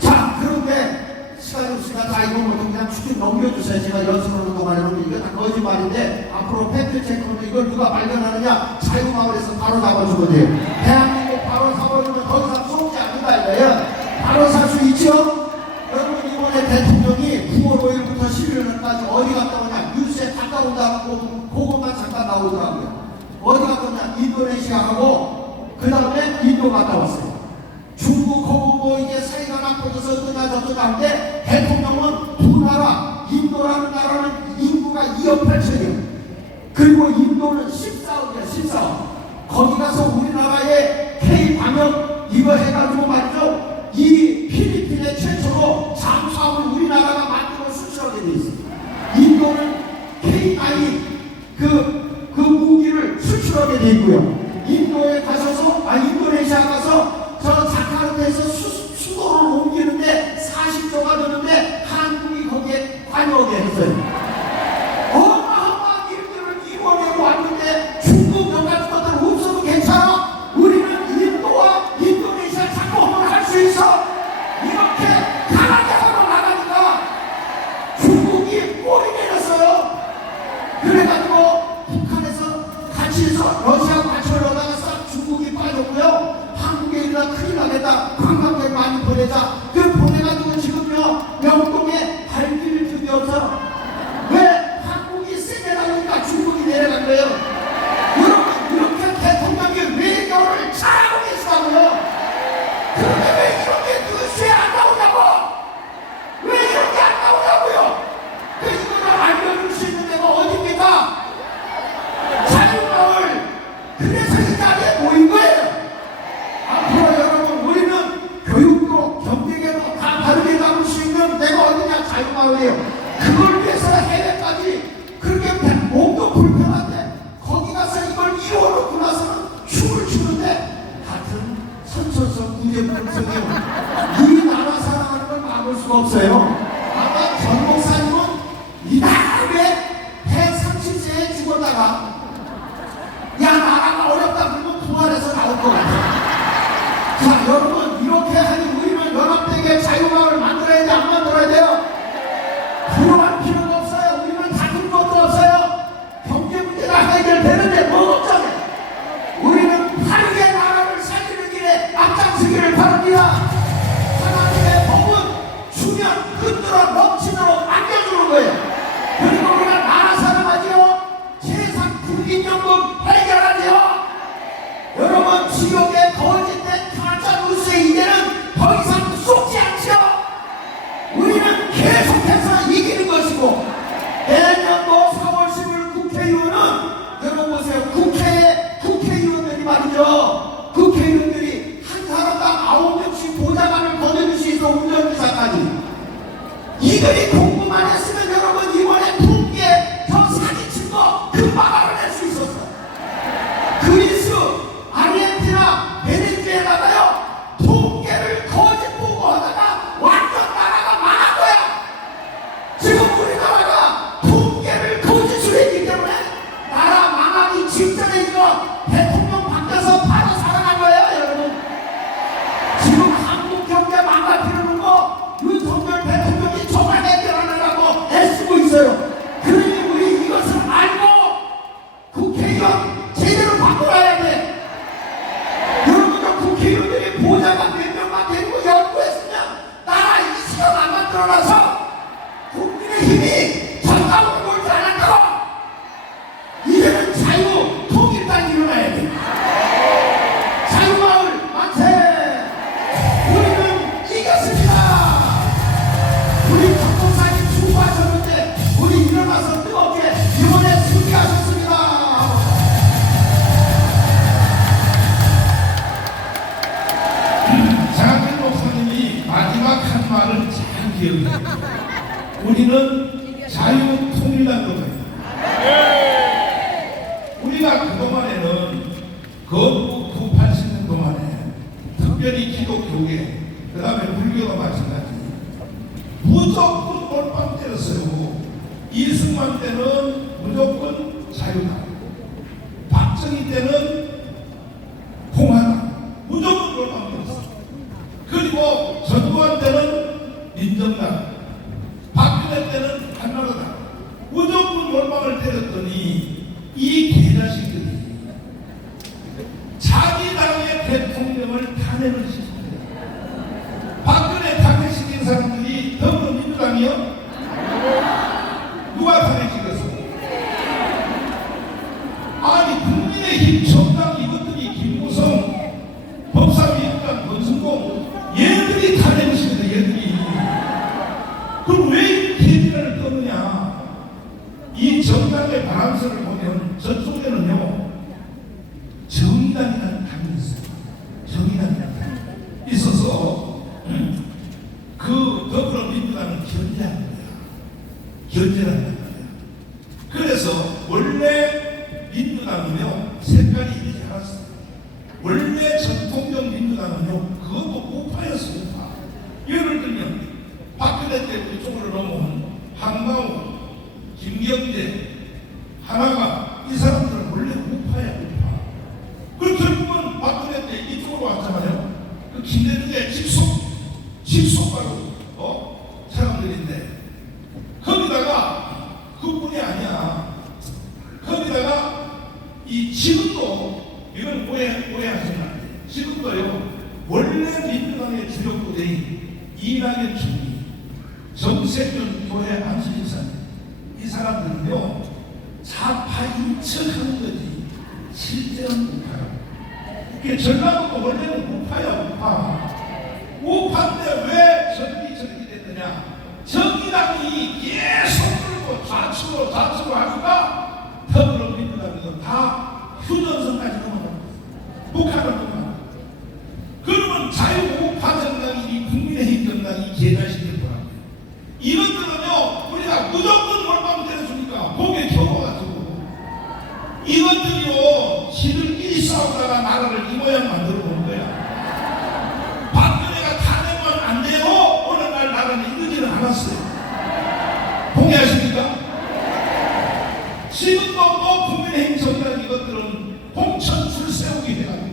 자, 그런데 시간이 없으니까 다 이거 뭐 그냥 축 넘겨주세요. 제가 연습하는 동안에는 이거 다 거짓말인데 앞으로 팩트체크는 이걸 누가 발견하느냐 자유마을에서 바로 잡아주면 돼요. 대한민국 바로 잡아주면 더 이상 쏘지 않는다 이거예요. 바로 살 수 있죠? 여러분 이번에 대통령이 9월 5일부터 11월까지 어디 갔다 오냐 뉴스에 갔다 온다고 그것만 잠깐 나오더라고요. 어디 갔다 오냐 인도네시아하고 그 다음에 인도 갔다 왔어요. 중국하고 뭐 이게 사이가 나빠져서 어떠냐 하는데 대통령은 두 나라 인도라는 나라는 인구가 2억 8천이요. 그리고 인도는 14억이야 14억. 거기 가서 우리나라의 K방역 이거 해가지고 말이죠. 이 필리핀의 최초로 잠수함을 우리나라가 만들어 수출하게 돼 있어요. 인도는 K9 그 무기를 수출하게 돼 있고요. 인도에 가셔서 인도네시아 가서 저 자카르타에서 수도를 옮기는데 40조가 드는데 한국이 거기에 관여하게 했어요. 어마어마한 일들을 이번에 왔는데 중국 몇 가지 것들 없어도 괜찮아. 우리는 인도와 인도네시아 작동을 할 수 있어. 이렇게 강하게 하고 나가니까 중국이 꼬리 내렸어요. 그래가지고 북한에서 같이 해서 러시아 맞추려다가 싹 중국이 빠졌고요. 한국에 이르다 큰일 나겠다. 관광객 많이 보내자. 그 보내가지고 지금요 명동에 발길을 드디어 없어. 왜? 한국이 세게 나오니까 중국이 내려간 거예요. 여러분 이렇게 대통령이 외교를 잘하고 계시다고요. 그런데 왜 이렇게 뉴스에 안 나오냐고. 왜 이렇게 안 나오냐고요. 그 이거를 알려줄 수 있는 데가 어딥니까? 자유마을. 그래서 이 자리에 모인 거예요. 앞으로 여러분 우리는 교육도 경제계도 다 다르게 나눌 수 있는 데가 어디냐 자유마을이에요. 그걸 위해서 해외까지 그렇게 몸도 불편한데 거기 가서 이걸 이루어놓고 나서는 춤을 추는데 같은 선천성 구제불능성이요. 이 나라 사랑하는 걸 막을 수가 없어요. 아마 전 목사님은 이 다음에 130세에 죽었다가 야 나라가 어렵다 그러면 부활해서 나올 것 같아요. 자 여러분 이렇게 하니 우리는 연합되게 자유마을 만들어야 돼 안 만들어야 돼요? 불안할 필요가 없어요. 우리는 다른 것도 없어요. 경제 문제가 해결되는데 뭐 없잖아요. 우리는 바르게 나라를 살리는 길에 앞장서기를 바랍니다. 하나님의 법은 주면 흔들어 넘치도록 안겨주는 거예요. 그리고 우리가 나라 사랑하지요. 세상 국민연금 해결하지요. 여러분 지역에 거짓된 가짜뉴스 이제는 더 이상 쏟지 않지요. 우리는 계속해서 이기는 것이고 내년도 4월 10일 국회의원은 여러분 보세요. 국회의원들이 말이죠. 국회의원들이 한 사람당 9명씩 보좌관을 거둬줄 수 있어. 운전기사까지. 이들이 공부만 했으면 여러분 이번에 통계 저 사기친 거 금방 알아낼 수 있었어. 그리스, 아르헨티나, 베네수엘라가요 통계를 거짓 보고하다가 완전 나라가 망한 거야. 지금 우리나라가 통계를 거짓으로 했기 때문에 나라 망하기 직전에 이거 대통령 바뀌어서 바로 살아난 거예요 여러분. 지금 한국 경제 망가뜨리는 거 윤석열 대통령이 정말 해결하려고 애쓰고 있어요. 그러니 우리 이것을 알고 국회의원 제대로 바꿔야 돼. 여러분 국회의원들이 보좌관 몇 명만 데리고 연구했으면 나라 이 시간 안 만들어놔서 국민의 힘이 전당으로 몰지 않았다고. 이제는 자유 통일당 일어나야 돼. 자유마을 만세. 우리는 이겼습니다. 우리 박동사님 수고하셨는데 우리 일어나서 뜨겁게 이번에 승리하셨습니다. 장학진 목사님이 마지막 한 말을 잘 기억해요. 우리는 자유통일당 거예요. 우리가 그동안에는 건국 9, 80년 동안에 특별히 기독교계 그 다음에 불교도 마찬가지 무조건 몰빵 때렸어요. 이승만 때는 무조건 자유당, 박정희 때는 공화당, 무조건 몰빵 때렸어요. 그리고 전두환 때는 민정당, 박근혜 때는 한나라당, 무조건 몰빵을 때렸더니 이 개자식들이 자기 당의 대통령을 탄핵을 시킵니다. 박근혜 탄핵시킨 사람들이 더불어민주당이요? 누가 탄핵시켰어? 아니 국민의힘 정당 이것들이 김무성, 법사위원장 권순공 얘들이 탄핵을 시켰다. 얘들이. 그럼 왜 이렇게 개지를 떠느냐? 이 정당의 바람서를 보면 저쪽에는요 정의당이라는 당이 있어요. 정의당이라는 당이 있어서 그 더불어민주당을 견제하는 거야. 견제하는 거야. 그래서 원래 민주당은요 색깔이 이러지 않았어요. 원래 전통적 민주당은요 그것도 우파였어. 우파. 예를 들면 박근혜 때 그쪽으로 넘어온 한강호, 김경재, 하나가 이 사람들은 원래 우파야. 우파. 그 결국은 박근혜 때 이쪽으로 왔잖아요. 그 김대중의 직속가로 사람들인데 거기다가 그뿐이 아니야. 거기다가 이 지금도 이건 오해하시면 안 돼요. 지금도요 원래 민주당의 주력 부대인 이낙연 총리, 정세균 교회 안수지사님 이 사람들은요 좌파 인척하는 거지 실제는 우파라고. 이게 전라도도 원래는 우파야. 우파. 우파인데 왜 저렇게 됐느냐? 정의당이 계속 끌고 좌측으로 하니까 더불어민주당이 다 휴전선까지 넘어가고 북한을 넘어가고. 그러면 자유우파 정당이 국민의힘 정당이 개자식일 거라고. 이것들은요 우리가 무조건 몰빵 때려주니까 목에 겨워가지고 이것들이요 지들끼리 싸우다가 나라를 이 모양 만들어 놓은 거야. 박근혜가 탄핵만 안 되고 오늘날 나라는 이러지는 않았어요. 동의하십니까? 지금도 또 국민의힘 정당 이것들은 공천 줄 세우기 해가지고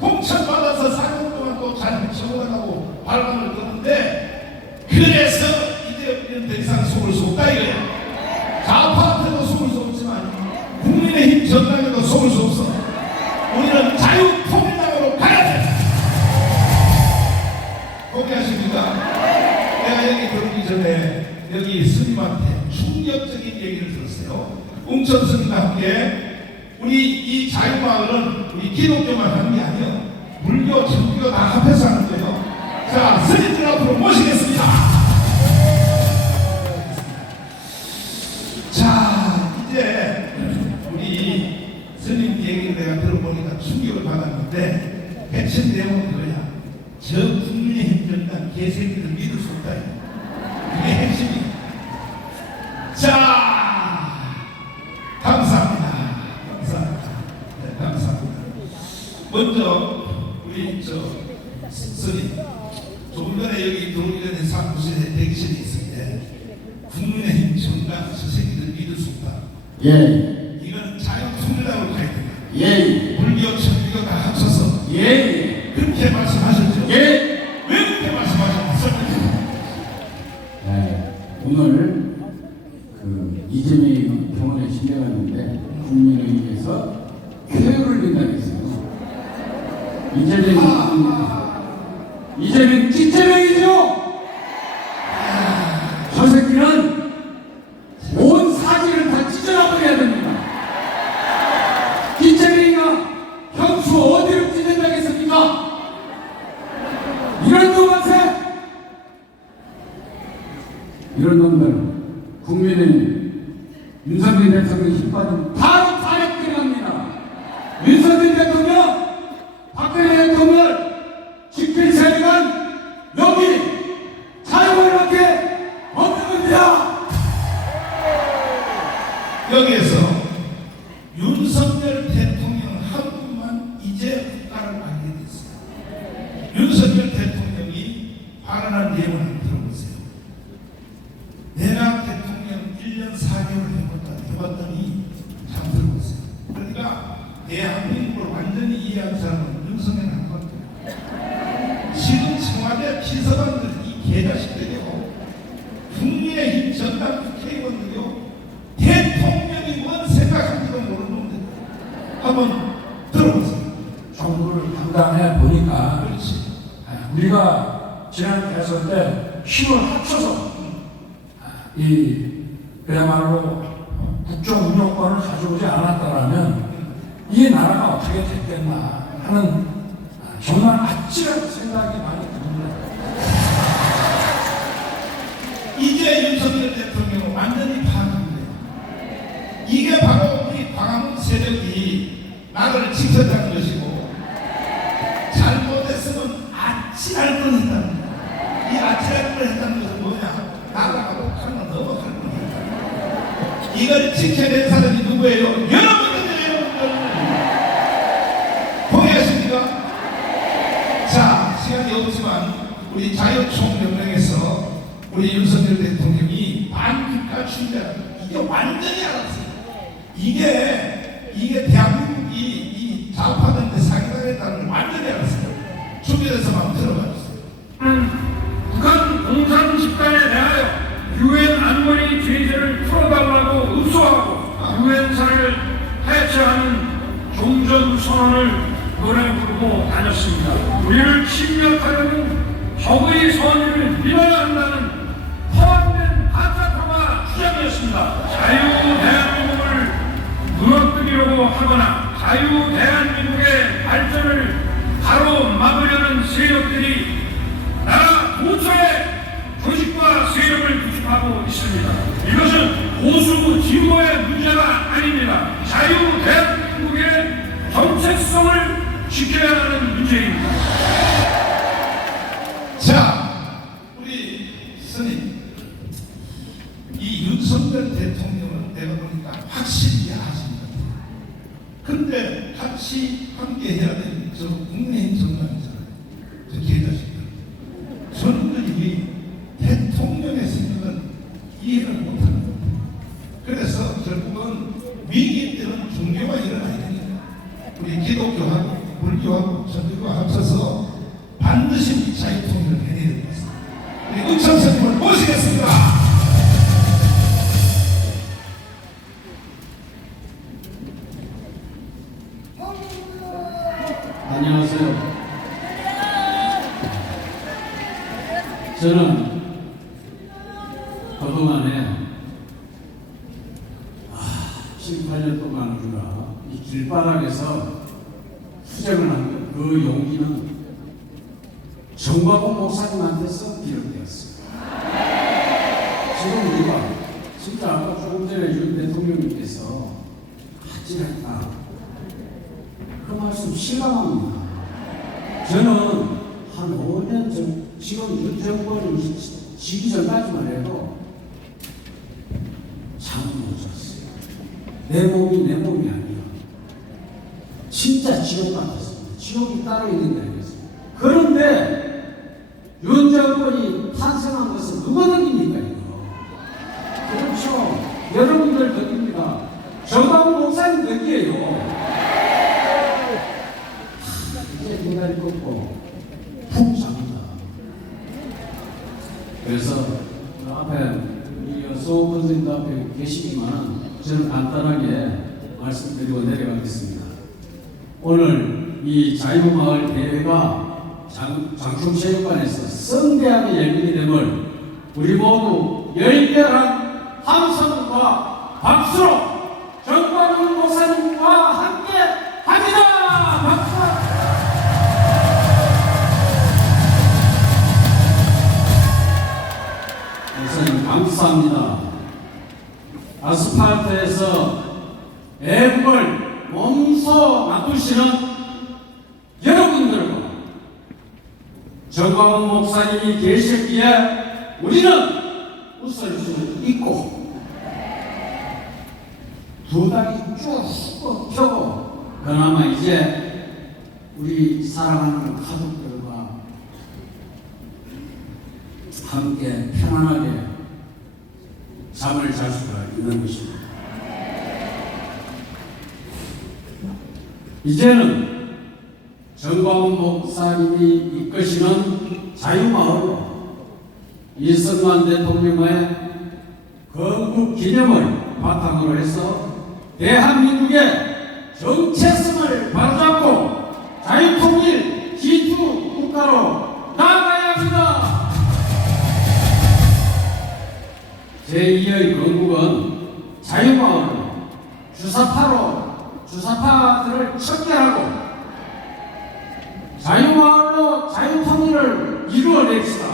공천 받아서 4년 동안 또 잘 적응하라고 발언을 듣는데 그래서 이제 우리는 더 이상 속을 수 없다 이거야. 좌파한테도 속을 수 없지만 국민의힘 정당에도 속을 수 없어. 우리는 자유통일당으로 가야 돼. 동의하십니까? 내가 여기 들어오기 전에 여기 스님한테 충격적인 얘기를 들었어요. 웅천 스님과 함께 우리 이 자유마을은 우리 기독교만 하는 게 아니에요. 불교, 천주교 다 합해서 하는 거예요. 자, 스님들 앞으로 모시겠습니다. 자, 이제 우리 스님 얘기를 내가 들어보니까 충격을 받았는데 핵심 내용은 그거야. 저 국민의힘 정당 개새끼들 믿을 수 없다. 그게 핵심이야. 자, 감사합니다. 네, 감사합니다. 먼저 우리 스님 조금 전에 여기 들어오기 전에 사무실에 대기실에 있었는데 국민의힘 정당 저 새끼들 믿을 수 없다. 예. 이거는 자유통일당으로 가야 된다. 예. 불교, 천주교 다 합쳐서. 예. 그렇게 말씀하셨죠? 예. 왜 그렇게 말씀하셨어요? 네. 오늘 그 이재명이 병원에 실려갔는데 국민의힘에서 쾌유를 낸다겠어요. 이재명 찌재명이죠. 저 새끼는 온 사지를 다 찢어버려야 됩니다. 찌재명이가 형수 어디를 찢는다겠습니까? 이런 놈한테 이런 놈들 국민의힘 윤석열 대통령 힘 빠지면 바로 탄핵 들어갑니다. 윤석열 대통령 박근혜 대통령 집필 세력은 여기 자유로운밖에 없는 겁니다. 여기에서 윤석열 대통령 한 분만 이제 국가를 알게 됐어요. 윤석열 대통령이 발언한 내용을 한번 들어보세요. 4개월 해봤더니 참 들어보세요. 그러니까 대한민국을 완전히 이해한 사람은 윤석열 한 건데 지금 청와대 비서관들 이 개자식들이요, 국민의힘 전당 국회의원들이요, 대통령이 뭔 생각하는지도 모르는 놈들 한번 들어보세요. 정부를 담당해 보니까 그렇지. 우리가 지난 대선 때 힘을 합쳐서 그야말로 국정 운영권을 가져오지 않았다라면 이 나라가 어떻게 됐겠나 하는 정말 아찔한 생각이 많이 듭니다. 이제 윤석열 대통령은 완전히 파악합니다. 이게 바로 우리 광화문 세력이 나라를 지켰다는 것이고, 잘못했으면 아찔할 뻔했다는 거야. 이 아찔할 뻔했다는 것은 뭐냐? 나라가 못하면 넘어갈 뻔했다. 이걸 지켜낸 사람이 누구예요? 여러분들이에요. 동의하십니까? 자, 시간이 없지만 우리 자유총연맹에서 우리 윤석열 대통령이 반국가 주의자, 이게 완전히 알았어요. 이게 대한민국이 이 좌파들한테 사기당했다는 걸 완전히 알았어요. 준비해서 한번 들어봐 주세요. 북한 공산 집단에 대하여 유엔 안보리 제재를 풀어달라고 읍소하고 유엔사를 해체하는 종전선언을 노래 부르고 다녔습니다. 우리를 침략하려는 적의 선의를 밀어야 한다는 허황된 가짜표가 주장이었습니다. 자유 대한민국을 무너뜨리려고 하거나 자유 대한민국의 발전을 가로막으려는 세력들이 나라 도처에 조직과 세력을 구축하고 있습니다. 이것은 보수 진보의 문제가 아닙니다. 자유 대한민국의 정체성을 지켜야 하는 문제입니다. 자, 우리 스님, 이 윤석열 대통령은 내가 보니까 확실히 이해하십니다. 근데 같이 함께 해야 되는 저 국민의힘 정당이잖아요. 저 개자식들. 저놈들이 대통령의 생각은 이해를 못하는 겁니다. 그래서 결국은 위기 때는 종교가 일어나야 됩니다. 우리 기독교하고 불교하고 전교가 합쳐서 반드시 자유통일을 해내야 됩니다. 우리 은천 스님을 모시겠습니다. 안녕하세요. 저는 그동안에 18년 동안 우리가 이 길바닥에서 투쟁을 한 그 용기는 정광훈 목사님한테서 비롯되었습니다. 지금 우리가 진짜 아까 조금 전에 윤 대통령님께서 아찔했다, 그 말씀 실감합니다. 저는 한 5년 전, 지금 윤 정권이 지기 전까지만 해도 잠을 못 잤어요. 내 몸이 아니야. 진짜 지옥 같았습니다. 지옥이 따로 있는 게 아니었습니다. 그런데 윤 정권이 탄생한 것은 누가 느낍니까, 이거? 그렇죠. 여러분들 느낍니다. 정광훈 목사님 느끼에요. 이제 인간이 꺾고 푹 잡니다. 그래서 앞에 수호 선생님도 앞에 계시지만 저는 간단하게 말씀드리고 내려가겠습니다. 오늘 이 자유마을 대회가 장충체육관에서 성대하게 열리게 됨을 우리 모두 열렬한 함성과 박수로 정광훈 목사님과 함께 합니다. 박수! 목사님 감사합니다. 아스팔트에서 애국을 몸소 놔두시는 여러분들과 정광훈 목사님이 계셨기에 우리는 웃을 수 있고 두 다리 쭉 펴고 그나마 이제 우리 사랑하는 가족들과 함께 편안하게 잠을 잘 수가 있는 것입니다. 이제는 정광훈 목사님이 이끄시는 자유마을로 이승만 대통령의 건국 기념을 바탕으로 해서 대한민국의 정체성을 바로잡고 자유통일 기주 국가로 나아가야 합니다. 제2의 건국은 자유마을로 주사파들을 척결하고 자유마을로 자유통일을 이루어냅시다.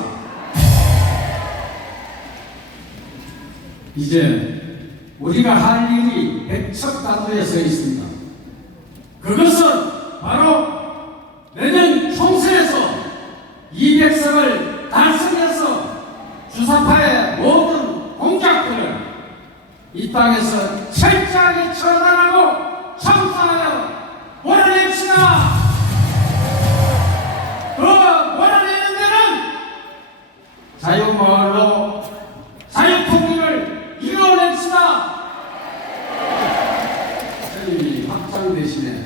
이제 우리가 할 일이 백척단도에 서 있습니다. 그것은 바로 내년 총선에서 200석을 달성해서 주사파의 모든 공작들을 이 땅에서 철저하게 처단하고 청산하여 몰아냅시다. 그 몰아내는 데는 자유마을로 자유통일을 이루어냅시다. 저희 확장 대신에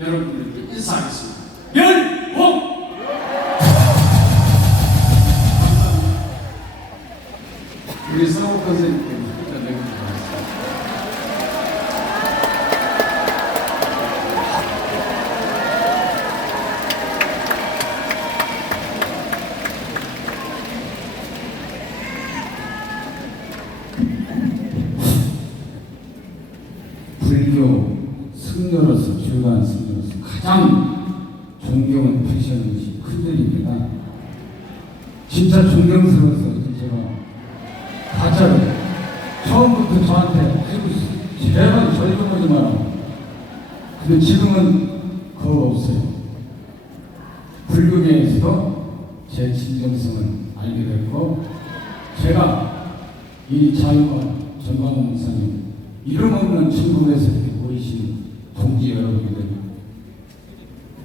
여러분들께 인사하겠습니다. 열봉! 우리 서울 선생님께 부탁드립니다. 불교 승려로서 주요한 승려로서 가장 존경을 표시하는 것이 큰절입니다. 진짜 존경스러워서 제가 가짜로 처음부터 저한테 아이고 제발 저리 좀 하지 마라. 근데 지금은 그거 없어요. 불교계에서도 제 진정성을 알게 됐고 제가 이 자유와 정광훈 목사님 이름 없는 천국에서 이렇게 모이신 동지 여러분들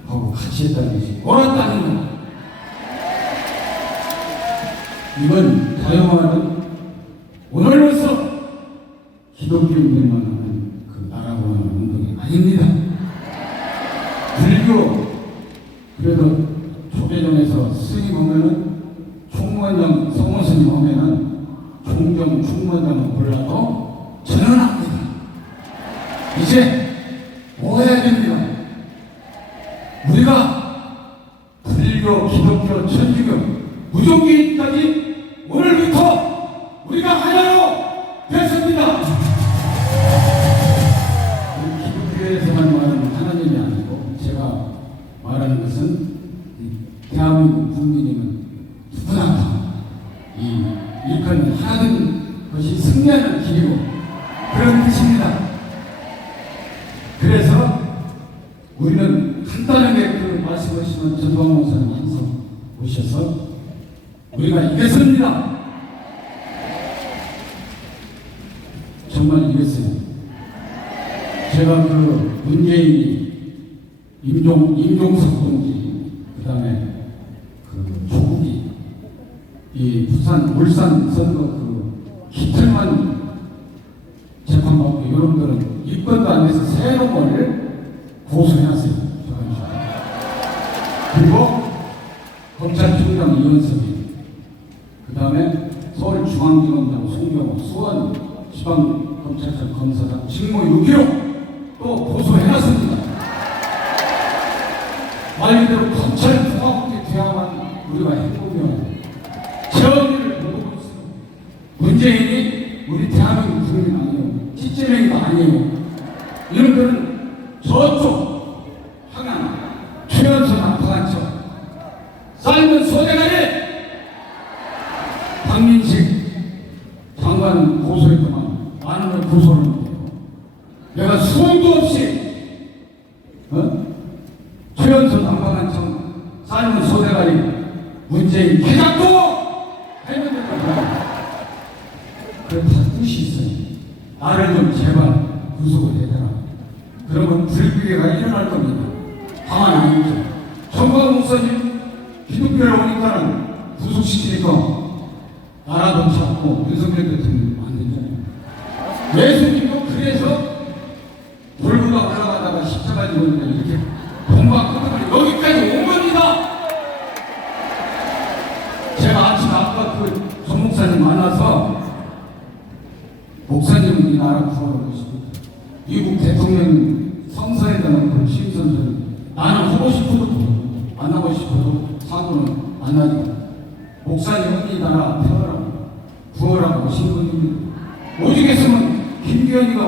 하고 같이 했다는 것이 옳았다는 것. 이번 자유마을은 오늘로서 기독교인들만 하는 그 나라고 하는 운동이 아닙니다. 불교 그래도 초계정에서 스님 오면은 총무원장 성모스님 오면은 총정 총무원장은 몰라도 저는 압니다. 이제 모여야 됩니다. 우리가 불교, 기독교, 천주교, 무종교인까지 오늘부터 우리가 하나로 됐습니다. 기독교에서만 말하는 하나님이 아니고 제가 말하는 것은 대한민국 국민이면 누구나 다이 일꾼 하나 된 것이 승리하는 길이고 그런 뜻입니다. 그래서 우리는 간단하게 그 말씀하시는 전광훈 목사님 항상 오셔서 우리가 이겼습니다. 정말 이겼어요. 제가 그 문재인이 임종석 동지 그 다음에 그 조국이 이 부산 울산 선거 그 이틀만 재판받고 여러분들은 입건도 안 돼서 새 놈을 고소해놨어요. 그리고 검찰총장 이현석이 그 다음에 서울중앙지검장 송경호 수원 지방검찰청 검사장 직무 유기로 또 고소해놨습니다. 말 그대로 검찰 통합이 돼야만 우리가 행복해요. 정의를 모르고 있어요. 문재인이 우리 대한민국 국민 아니에요. 찌찌랭이도 아니에요. 이런들은 저쪽 항양 최연소 낙파간척 삶은 소대가리 박민식 장관 고소했더만 많은 걸 고소를 못해요. 내가 수원도 없이 최연소 낙파간척 삶은 소대가리 문재인 개잡고 했는데 그런 다 뜻이 있어요. 나를 좀 제발 구속을 해달라. 그러면 불교계가 일어날 겁니다. 다만 아니죠. 정광훈 목사님 기독교에 오니까는 구속시키니까 나라도 잡고 윤석열 대통령 안 되잖아요. 예수님도 그래서 돌고가 올라가다가 십자가 지고 이렇게 동방끝을 여기까지 온 겁니다. 제가 아침 아까 그 전목사님 만나서 목사님은 이 나라 구하고 계십니다. 미국 대통령 성서에 대한 그 시선을 나는 하고 싶어도 만나고 싶어도 사고는 안 나니까 목사님은 이 나라 태어나고 구하라고 오신 분입니다. 오죽했으면 김기현이가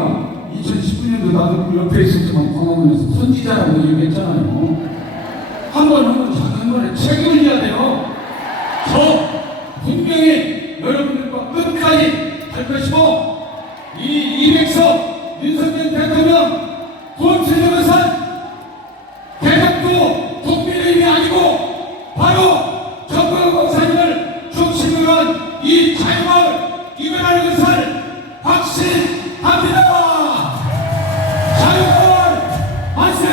2019년도 나도 옆에 있었지만 광화문에서 선지자라고 얘기했잖아요. 한 번 하면 자기 한 번에 책임을 져야 돼요. 저 분명히 여러분들과 끝까지 할 것이고 이 200석 윤석열 대통령 돈 쓰려고 산 대덕도 국민의힘이 아니고 바로 정광훈 목사님을 중심으로 한 이 자유마을 이거라는 것을 확신합니다. 자유마을 만세!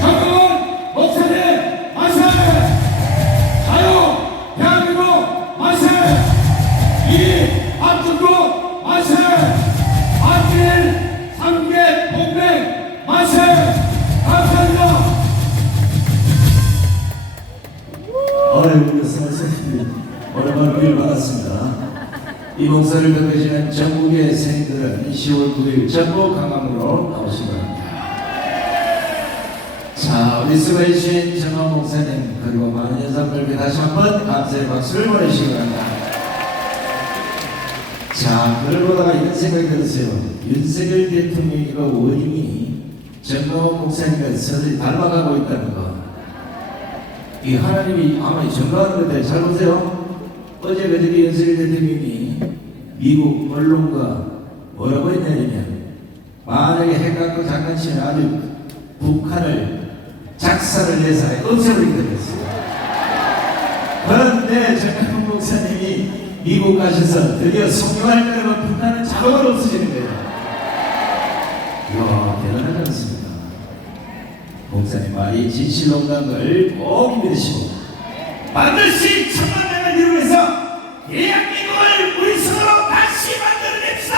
정광훈 목사님 만세! 자유 대한민국 만세! 이 한중국 만세! 한일 삼계 동맹 만세! 감사합니다. 아이고, 선생님, 오랜만에 길 받았습니다. 이 목사를 듣고 계시는 전국의 생들은 10월 9일 전국 강강으로 나오시기 바랍니다. 자, 우리 수고해주신 정원 목사님 그리고 많은 연사분들께 다시 한번 감사의 박수를 보내시기 바랍니다. 자, 그걸 보다가 이런 생각이 들었어요. 윤석열 대통령이가 원인이 정원 목사님과 서서히 닮아가고 있다는 거. 이 하나님이 아마 정가하는 것들 잘 보세요. 어제 그저께 윤석열 대통령이 미국 언론과 뭐라고 했냐면 만약에 핵 갖고 장난치면 아주 북한을 작사를 해서 없애버리게 됐어요. 그런데 정강훈 목사님이 미국 가셔서 드디어 성명할 때는 북한은 자동으로 없어지는 거예요. 이야, 대단하지 않습니까? 목사님 말이 진실로간 걸 꼭 믿으시고 반드시 천만명을 이루면서 대한민국을 우리 손으로 다시 만들어냅시다.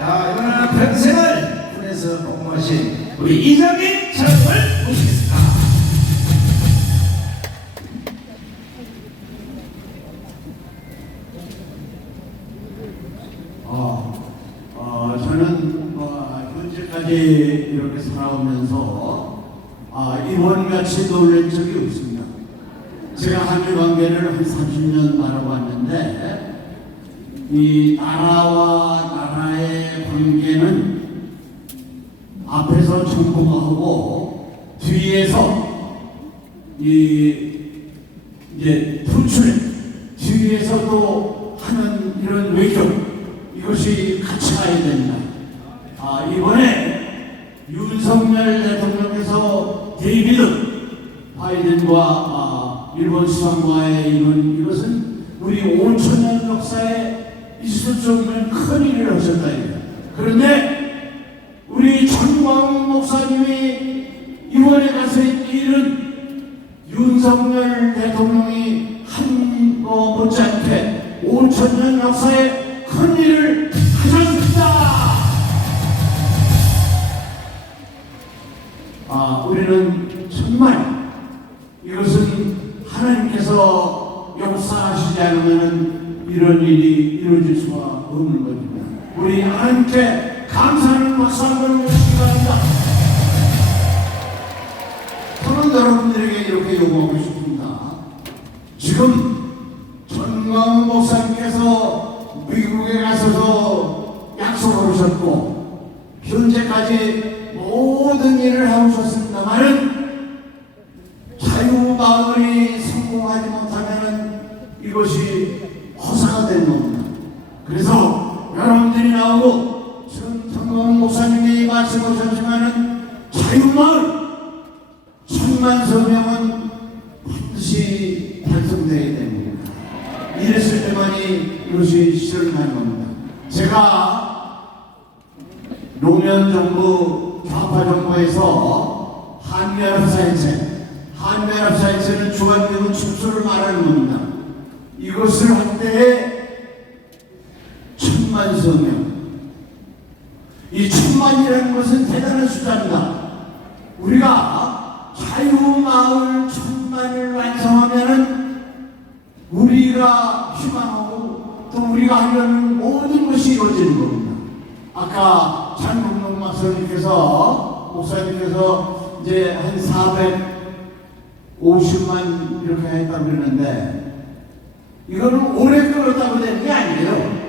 자, 이번에는 평생을 군에서 복무하신 우리 이정민 장관을 모시겠습니다. 저는 현재까지 이렇게 살아오면서 이번같이 놀란 적이 없습니다. 제가 한일 관계를 한 30년 바라봤는데 이 나라와 나라의 관계는 앞에서 정봉하고 뒤에서 이제 풀출해 뒤에서도 하는 이런 외교 이것이 같이 가야 된다. 이번에 윤석열 대통령께서 데이비드 바이든과 일본 수상과의 이것은 우리 5천년 역사에 있을 수 없는 큰 일을 하셨다. 그런데 우리 전광훈 목사님이 이번에 가서 일은 윤석열 대통령이 한 거 못지않게 5천년 역사에 큰 일을 하셨습니다. 우리는 정말 이것은 하나님께서 역사하시지 않으면 이런 일이 이루어질 수가 없는 것입니다. 우리 하나님께 감사하는 박수 한번 해주시기 바랍니다. 저는 여러분들에게 이렇게 요구하고 싶습니다. 지금 전광훈 목사님께서 미국에 가셔서 약속을 하셨고 현재까지 모든 일을 하셨습니다만은 자유마을이 성공하지 못하면 이것이 허사가 되는 겁니다. 그래서 여러분들이 나오고 지금 전광훈 목사님이 말씀하셨지만은 자유마을 1000만 서명은 반드시 달성되어야 됩니다. 이랬을 때만이 이것이 실현하는 겁니다. 제가 노무현 정부 좌파 정부에서 한미연합사회체는 주한미군 축소를 말하는 겁니다. 이것을 할 때에 50만이라는 것은 대단한 숫자입니다. 우리가 자유마을 1000만을 완성하면은 우리가 희망하고 또 우리가 하려는 모든 것이 이루어지는 겁니다. 아까 장국동 목사님께서 이제 한 450만 이렇게 했다고 그러는데 이거는 오래 끌었다고 되는 게 아니에요.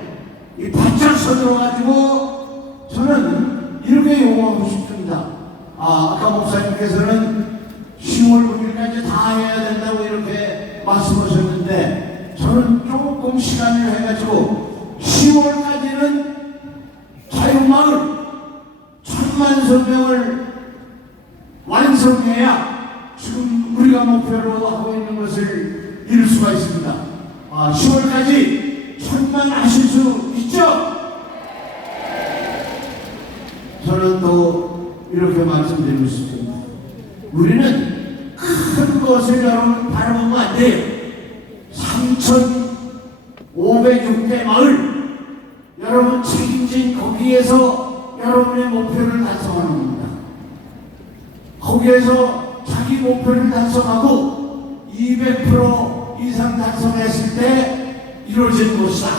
이 바짝 서들어가지고 저는 이렇게 요구하고 싶습니다. 아까 목사님께서는 10월 9일까지 다 해야 된다고 이렇게 말씀하셨는데 저는 조금 시간을 해가지고 10월까지는 자유마을 1000만 성명을 완성해야 지금 우리가 목표로 하고 있는 것을 이룰 수가 있습니다. 10월까지 1000만 하실 수 있죠? 저는 또 이렇게 말씀드리고 싶습니다. 우리는 큰 것을 여러분 바라보면 안 돼요. 3,506개 마을 여러분 책임진 거기에서 여러분의 목표를 달성하는 겁니다. 거기에서 자기 목표를 달성하고 200% 이상 달성했을 때 이루어지는 것이다.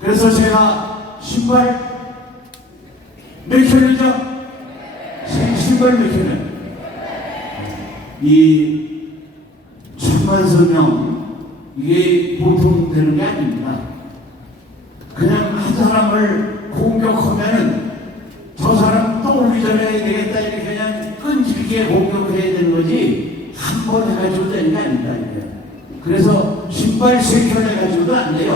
그래서 제가 신발 몇 켤레죠? 신발 몇 켤레? 이 1000만 성명 이게 보통 되는 게 아닙니다. 그냥 한 사람을 공격하면은 저 사람 또 오기 전에 해야 되겠다 이렇게 그냥 끈질기게 공격해야 되는 거지 한 번 해가지고 되는 게 아닙니다. 이게. 그래서 신발 3켤레 해가지고도 안 돼요.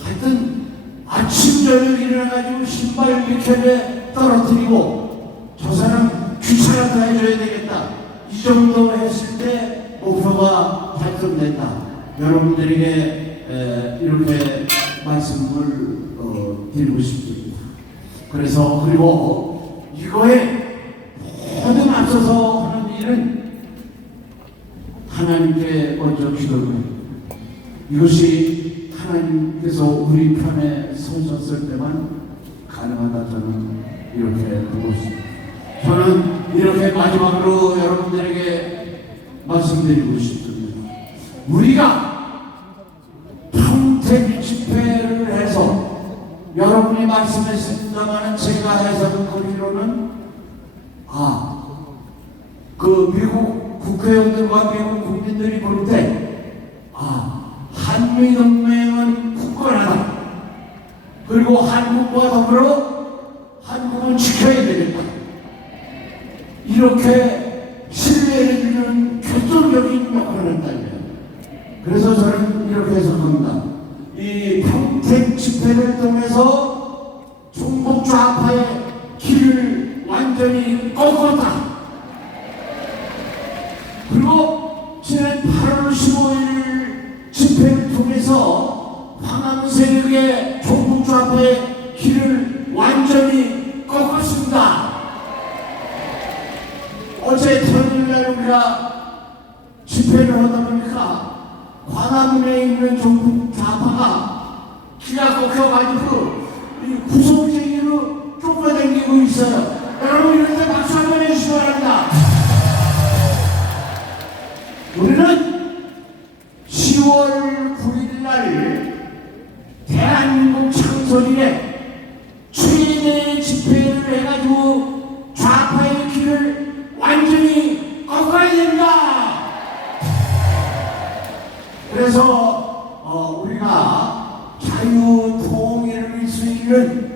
하여튼 아침 저녁 일어나가지고 신발 4켤레 떨어뜨리고 저 사람 귀찮아서 해줘야 되겠다. 이 정도 했을 때 목표가 달성된다. 여러분들에게 이렇게 말씀을 드리고 싶습니다. 그래서 그리고 이거에 모든 앞서서 하는 일은 하나님께 먼저 기도를 합니다. 이것이 하나님께서 우리 편에 서셨을 때만 가능하다 저는 이렇게 보고 있습니다. 저는 이렇게 마지막으로 여러분들에게 말씀드리고 싶습니다. 우리가 평택 집회를 해서 여러분이 말씀했습니다만 제가 해석하기로는 그 미국 국회의원들과 미국 국민들이 볼 때 한미동맹은 굳건하다. 그리고 한국과 더불어 한국은 지켜야 되겠다. 이렇게 신뢰를 주는 결정적인 역할을 한다고요. 그래서 저는 이렇게 해석합니다. 이 평택 집회를 통해서 종북 좌파의 길을 완전히 꺾었다. 그리고 지난 8월 15일 집회를 통해서 황남 세력의 종북 좌파의 길을 완전히 꺾었습니다. 어제 토요일날 우리가 집회를 하다 보니까 광화문에 있는 종북 좌파가 기가 꺾여가지고 구석쟁이로 쫓아다니고 있어요. 여러분 이럴 때 박수 한번 해주시기 바랍니다. 우리는 10월 9일날 대한민국 창설일에 최대의 집회를 해가지고 좌파의 길을 완전히 꺾어야 됩니다. 그래서 우리가 자유통일을 수 있는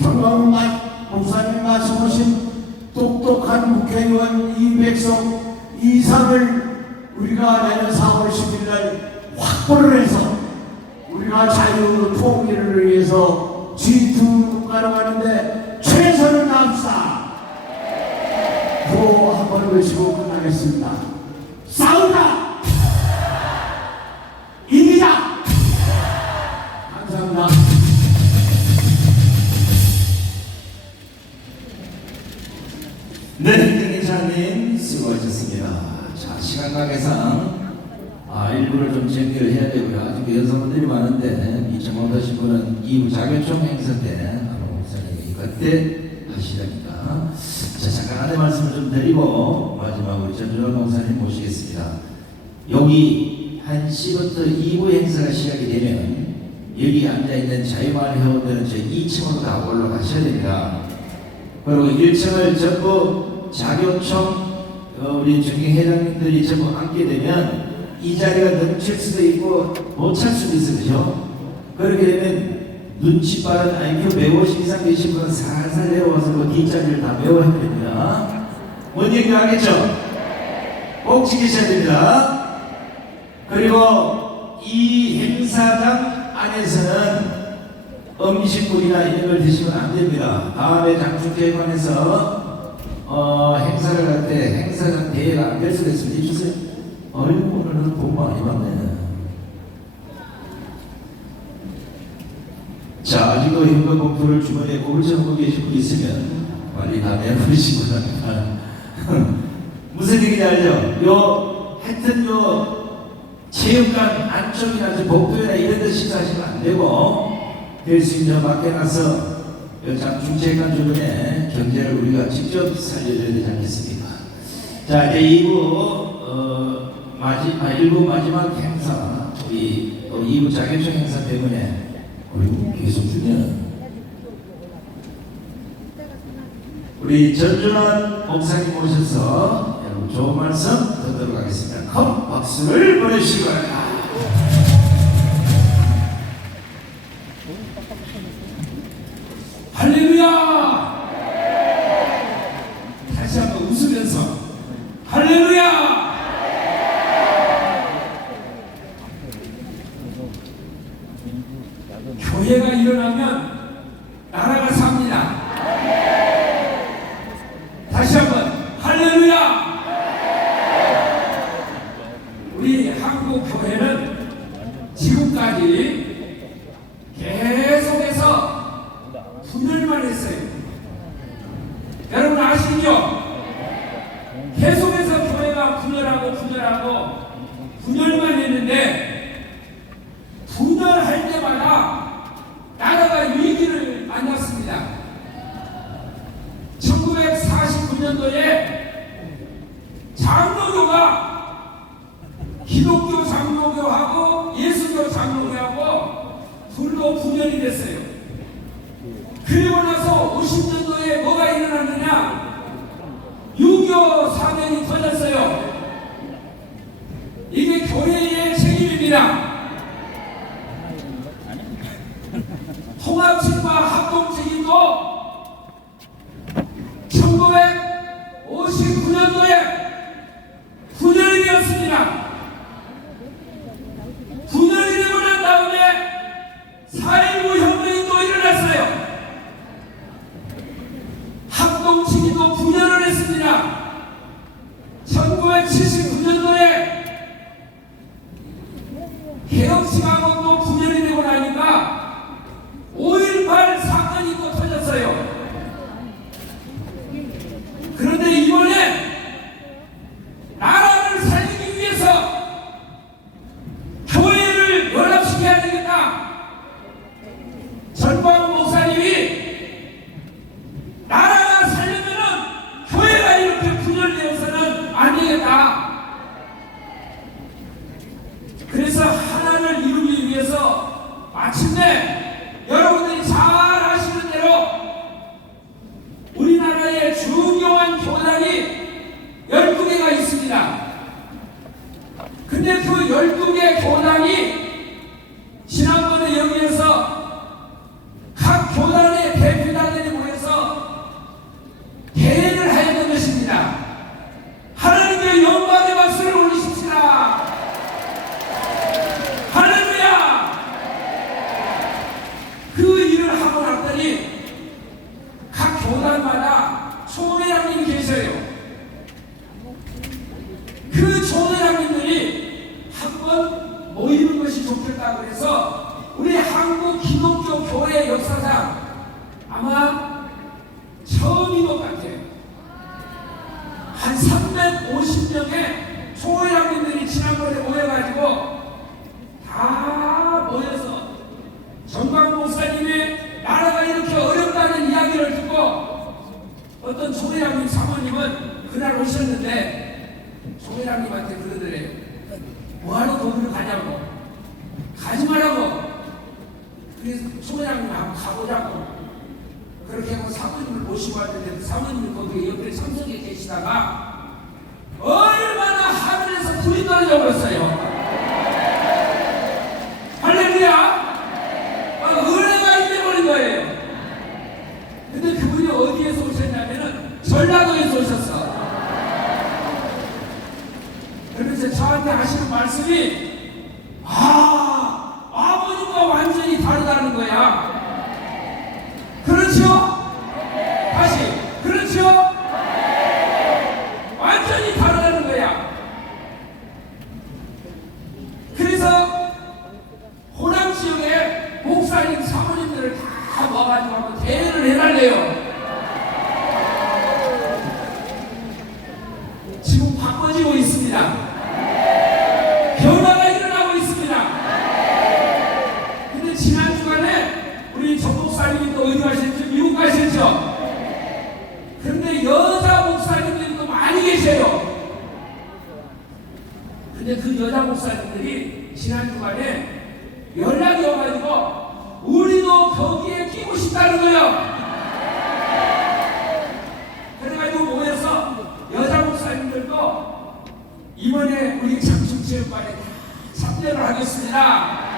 정광훈 목사님 말씀하신 똑똑한 국회의원 200석 이상을 우리가 내년 4월 10일날 확보를 해서 우리가 자유통일을 위해서 G2 국가로 가는데 최선을 다합시다. 구호 한번 외치고 끝나겠습니다. 싸우자! 이기자! 감사합니다. 네, 기자님 수고하셨습니다. 자, 시간 관계상 일부를 좀 정리를 해야 되고요. 아직 여성분들이 많은데 잊지 못하신 분은 2부 자격증 행사 때 목사님이 그때 하시라니까. 자, 잠깐 안내 말씀을 좀 드리고 마지막으로 전준환 목사님 모시겠습니다. 여기 1시부터 2부 행사가 시작이 되면 여기 앉아있는 자유마을 회원들은 저 2층으로 다 올라가셔야 됩니다. 그리고 1층을 전부 자교총 우리 중앙회장님들이 전부 앉게 되면 이 자리가 넘칠 수도 있고 못 찰 수도 있어요. 그죠? 그렇게 되면 눈치 빠른 IQ 150 이상 계신 분은 살살 내려와서 그 뒷자리를 다 메워야 됩니다. 뭔 얘기 알겠죠? 꼭 지키셔야 됩니다. 그리고 이 행사장 안에서는 음식물이나 이런 걸 드시면 안 됩니다. 다음에 장충체육관에서 행사를 할 때 행사장 대회가 안 될 수도 있습니다. 주세요. 오늘은 돈 많이 받네. 자, 아직도 현금 봉투를 주머니에 꼽을 쳐놓고 계신 분 있으면 빨리 다 내버리시고 나니까. 무슨 얘기인지 알죠? 하여튼 체육관 안쪽이나 복도나 이런 데 식사하시면 안 되고, 될 수 있는 밖에 나서 장충체육관 주변에 경제를 우리가 직접 살려줘야 되지 않겠습니까? 자, 이제 1부 마지막 행사, 우리 2부 자격증 행사 때문에 그리고 계속 주면 우리 전준환 목사님 모셔서 여러분 좋은 말씀 듣도록 하겠습니다. 큰 박수를 보내주시기 바랍니다. 할렐루야! 다시 한번 웃으면서 할렐루야! 교회가 일어나면 나라가 삽니다. 다시 한번 할렐루야! 우리 한국 교회는 지금까지 계속해서 분열만 했어요. 여러분 아시죠? 계속해서 교회가 분열만 했는데 분열할 때마다 나라가 위기를 만났습니다. 1949년도에 장로교가 기독교 장로교하고 예수교 장로교하고 둘로 분열이 됐어요. 그리고 나서 50년도에 뭐가 일어났느냐? 유교 사변이 터졌어요. 이게 교회의 책임입니다. 통합책과 합동책임도 1959년도에 분열이 되었습니다. 분열이 되고 난 다음에 4.19 혁명이 또 일어났어요. 합동책임도 분열을 했습니다. 1979년도에 개혁식하고 또 분열이 되고 나니까 5.18 사건이 또 터졌어요. 그런데 이번에 나라를 살리기 위해서 교회를 연합시켜야 되겠다. 전광훈 목사님이 나라가 살려면은 교회가 이렇게 분열되어서는 안 되겠다. 그래서 하나를 이루기 위해서 마침내 여러분들이 잘 아시는 대로 우리나라에 중요한 교단이 12개가 있습니다. 근데 그 12개 교단이 지난번에 여기에서 각 교단의 대표단들이 모여서 대회를 하였던 것입니다. 하나님께 영광의 박수를 올리십시다. 할렐루야! 그 일을 하고 났더니 각 교단마다 총회장님이 계셔요. 그 총회장님들이 한번 모이는 것이 좋겠다고 해서 우리 한국 기독교 교회 역사상 아마 처음인 것 같아요. 한 350명의 총회장님들이 지난번에 모여가지고 다 모여서 전광 목사님의 나라가 이렇게 어렵다는 이야기를 그래서 총회장님 한번 가보자고 그렇게 하고 사모님을 모시고 왔는데 사모님이 거기 옆에 참석해 계시다가 얼마나 하늘에서 불이 떨어져 버렸어요. 할렐루야. 은혜가 임해버린 거예요. 근데 그분이 어디에서 오셨냐면은 전라도에서 오셨어. 그래서 저한테 하시는 말씀이 아버님과 완전히 다르다는 거야. 그렇죠? 다시 그렇죠? 완전히 다르다는 거야. 그래서 호남 지역에 목사님 사모님들을 다 모아가지고 한번 대회를 해달래요. 지금 바꿔지고 있습니다. 변화가 일어나고 있습니다. 근데 지난 주간에 우리 전 목사님이 또 어디 가셨죠? 미국 가셨죠? 근데 여자 목사님들이 또 많이 계세요. 근데 그 여자 목사님들이 지난 주간에 연락이 와가지고 우리도 거기에 끼고 싶다는 거예요. 그래가지고 모여서 여자 목사님들도 이번에 우리 장충체육관에 참여를 하겠습니다.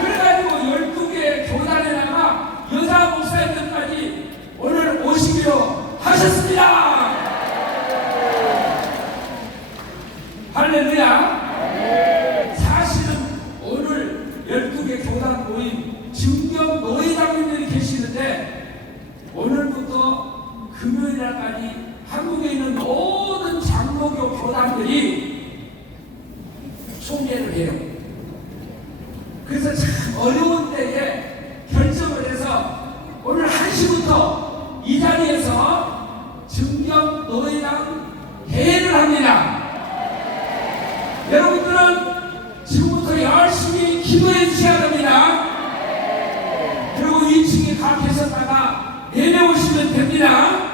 그래가지고 12개 교단에다가 여자 목사님들까지 오늘 오시기로 하셨습니다. 할렐루야. 사실은 오늘 12개 교단 모임 증경 노회장님들이 계시는데 오늘부터 금요일날까지 한국에 있는 모든 장로교 교단들이 총회를 해요. 그래서 참 어려운 때에 결정을 해서 오늘 1시부터 이 자리에서 증경 노회장 대회를 합니다. 여러분들은 지금부터 열심히 기도해 주셔야 됩니다. 그리고 2층에 가 계셨다가 내려오시면 됩니다.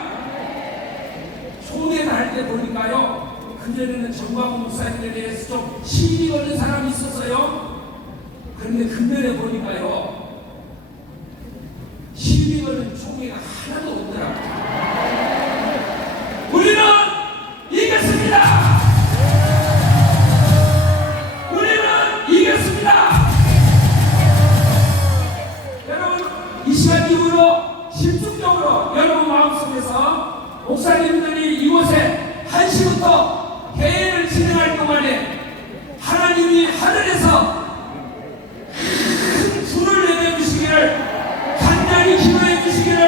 총회를 할 때 보니까요, 그전에는 정광훈 목사님에 대해서 좀 시비 걸는 사람이 있었어요. 그런데 근면에 보니까요, 시비 걸는 총회가 하나도 없더라고요. 우리는 이겼습니다. 우리는 이겼습니다. 여러분, 이 시간 이후로 집중적으로 여러분 마음속에서 목사님들이 이곳에 1시부터 대회를 진행할 동안에 하나님이 하늘에서 큰 불을 내려주시기를 간절히 기도해 주시기를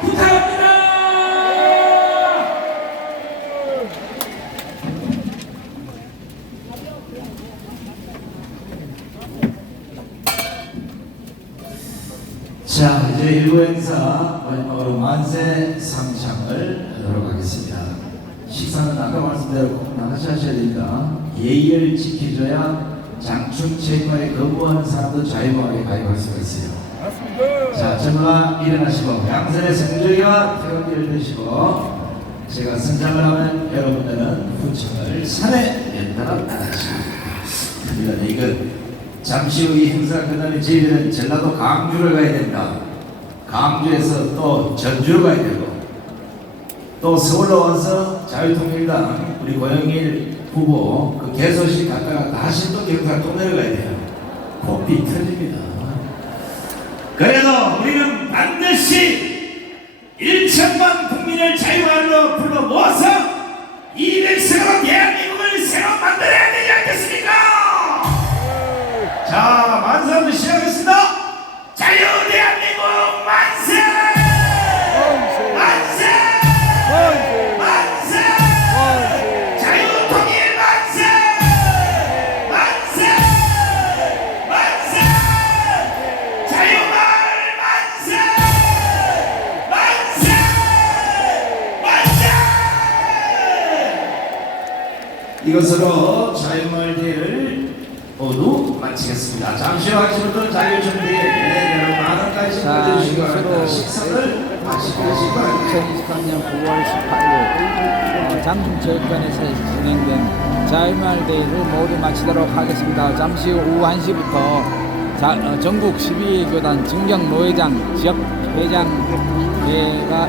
부탁합니다. 자, 이제 일부 행사 마지막으로 만세 상창을 하도록 하겠습니다. 식사는 아까 말씀대로 꼭 나가셔야 됩니다. 예의를 지켜줘야 장충체육관에 거부하는 사람도 자유하게 가입할 수가 있어요. 자, 전화 일어나시고 양선의 성조기와 태극기를 드시고 제가 선장을 하면 여러분들은 후청을 산에 연달아 따라하십니다. 이건 잠시 후 이 행사 끝나면 저희들은 전라도 강주를 가야 된다. 강주에서 또 전주를 가야 되고 또 서울로 와서 자유통일당 우리 고영일 후보 그 개소식 갔다가 다시 또 경상 또 내려가야 돼요. 고삐 터집니다. 그래도 우리는 반드시 1천만 국민을 자유화로 불러 모아서 200세로 대한민국을 새로 만들어야 되지 않겠습니까? 자, 만세부터 시작하겠습니다. 자유 대한민국 만세! 만세! 만세! 자유 통일 만세! 만세! 만세! 자유마을 만세! 만세! 만세! 이것으로 자유마을 대회를 모두 마치겠습니다. 잠시 후 1시부터 자유정대에 여러분 많은 관심 가져주시기 바랍니다. 식사를 마시고 계시기 바랍니다. 2023년 9월 18일 장충체육관에서 진행된 자유마을 대회를 모두 마치도록 하겠습니다. 잠시 후 오후 1시부터 전국 12교단 증경 노회장 지역 회장회가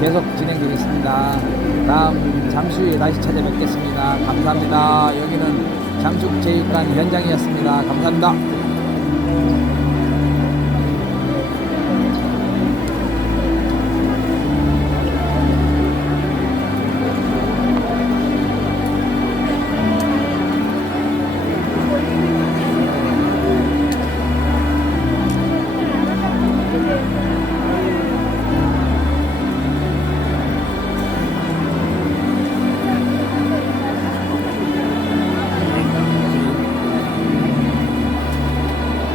계속 진행되겠습니다. 다음 잠시 후에 다시 찾아뵙겠습니다. 감사합니다. 여기는 장축체육관 현장이었습니다. 감사합니다.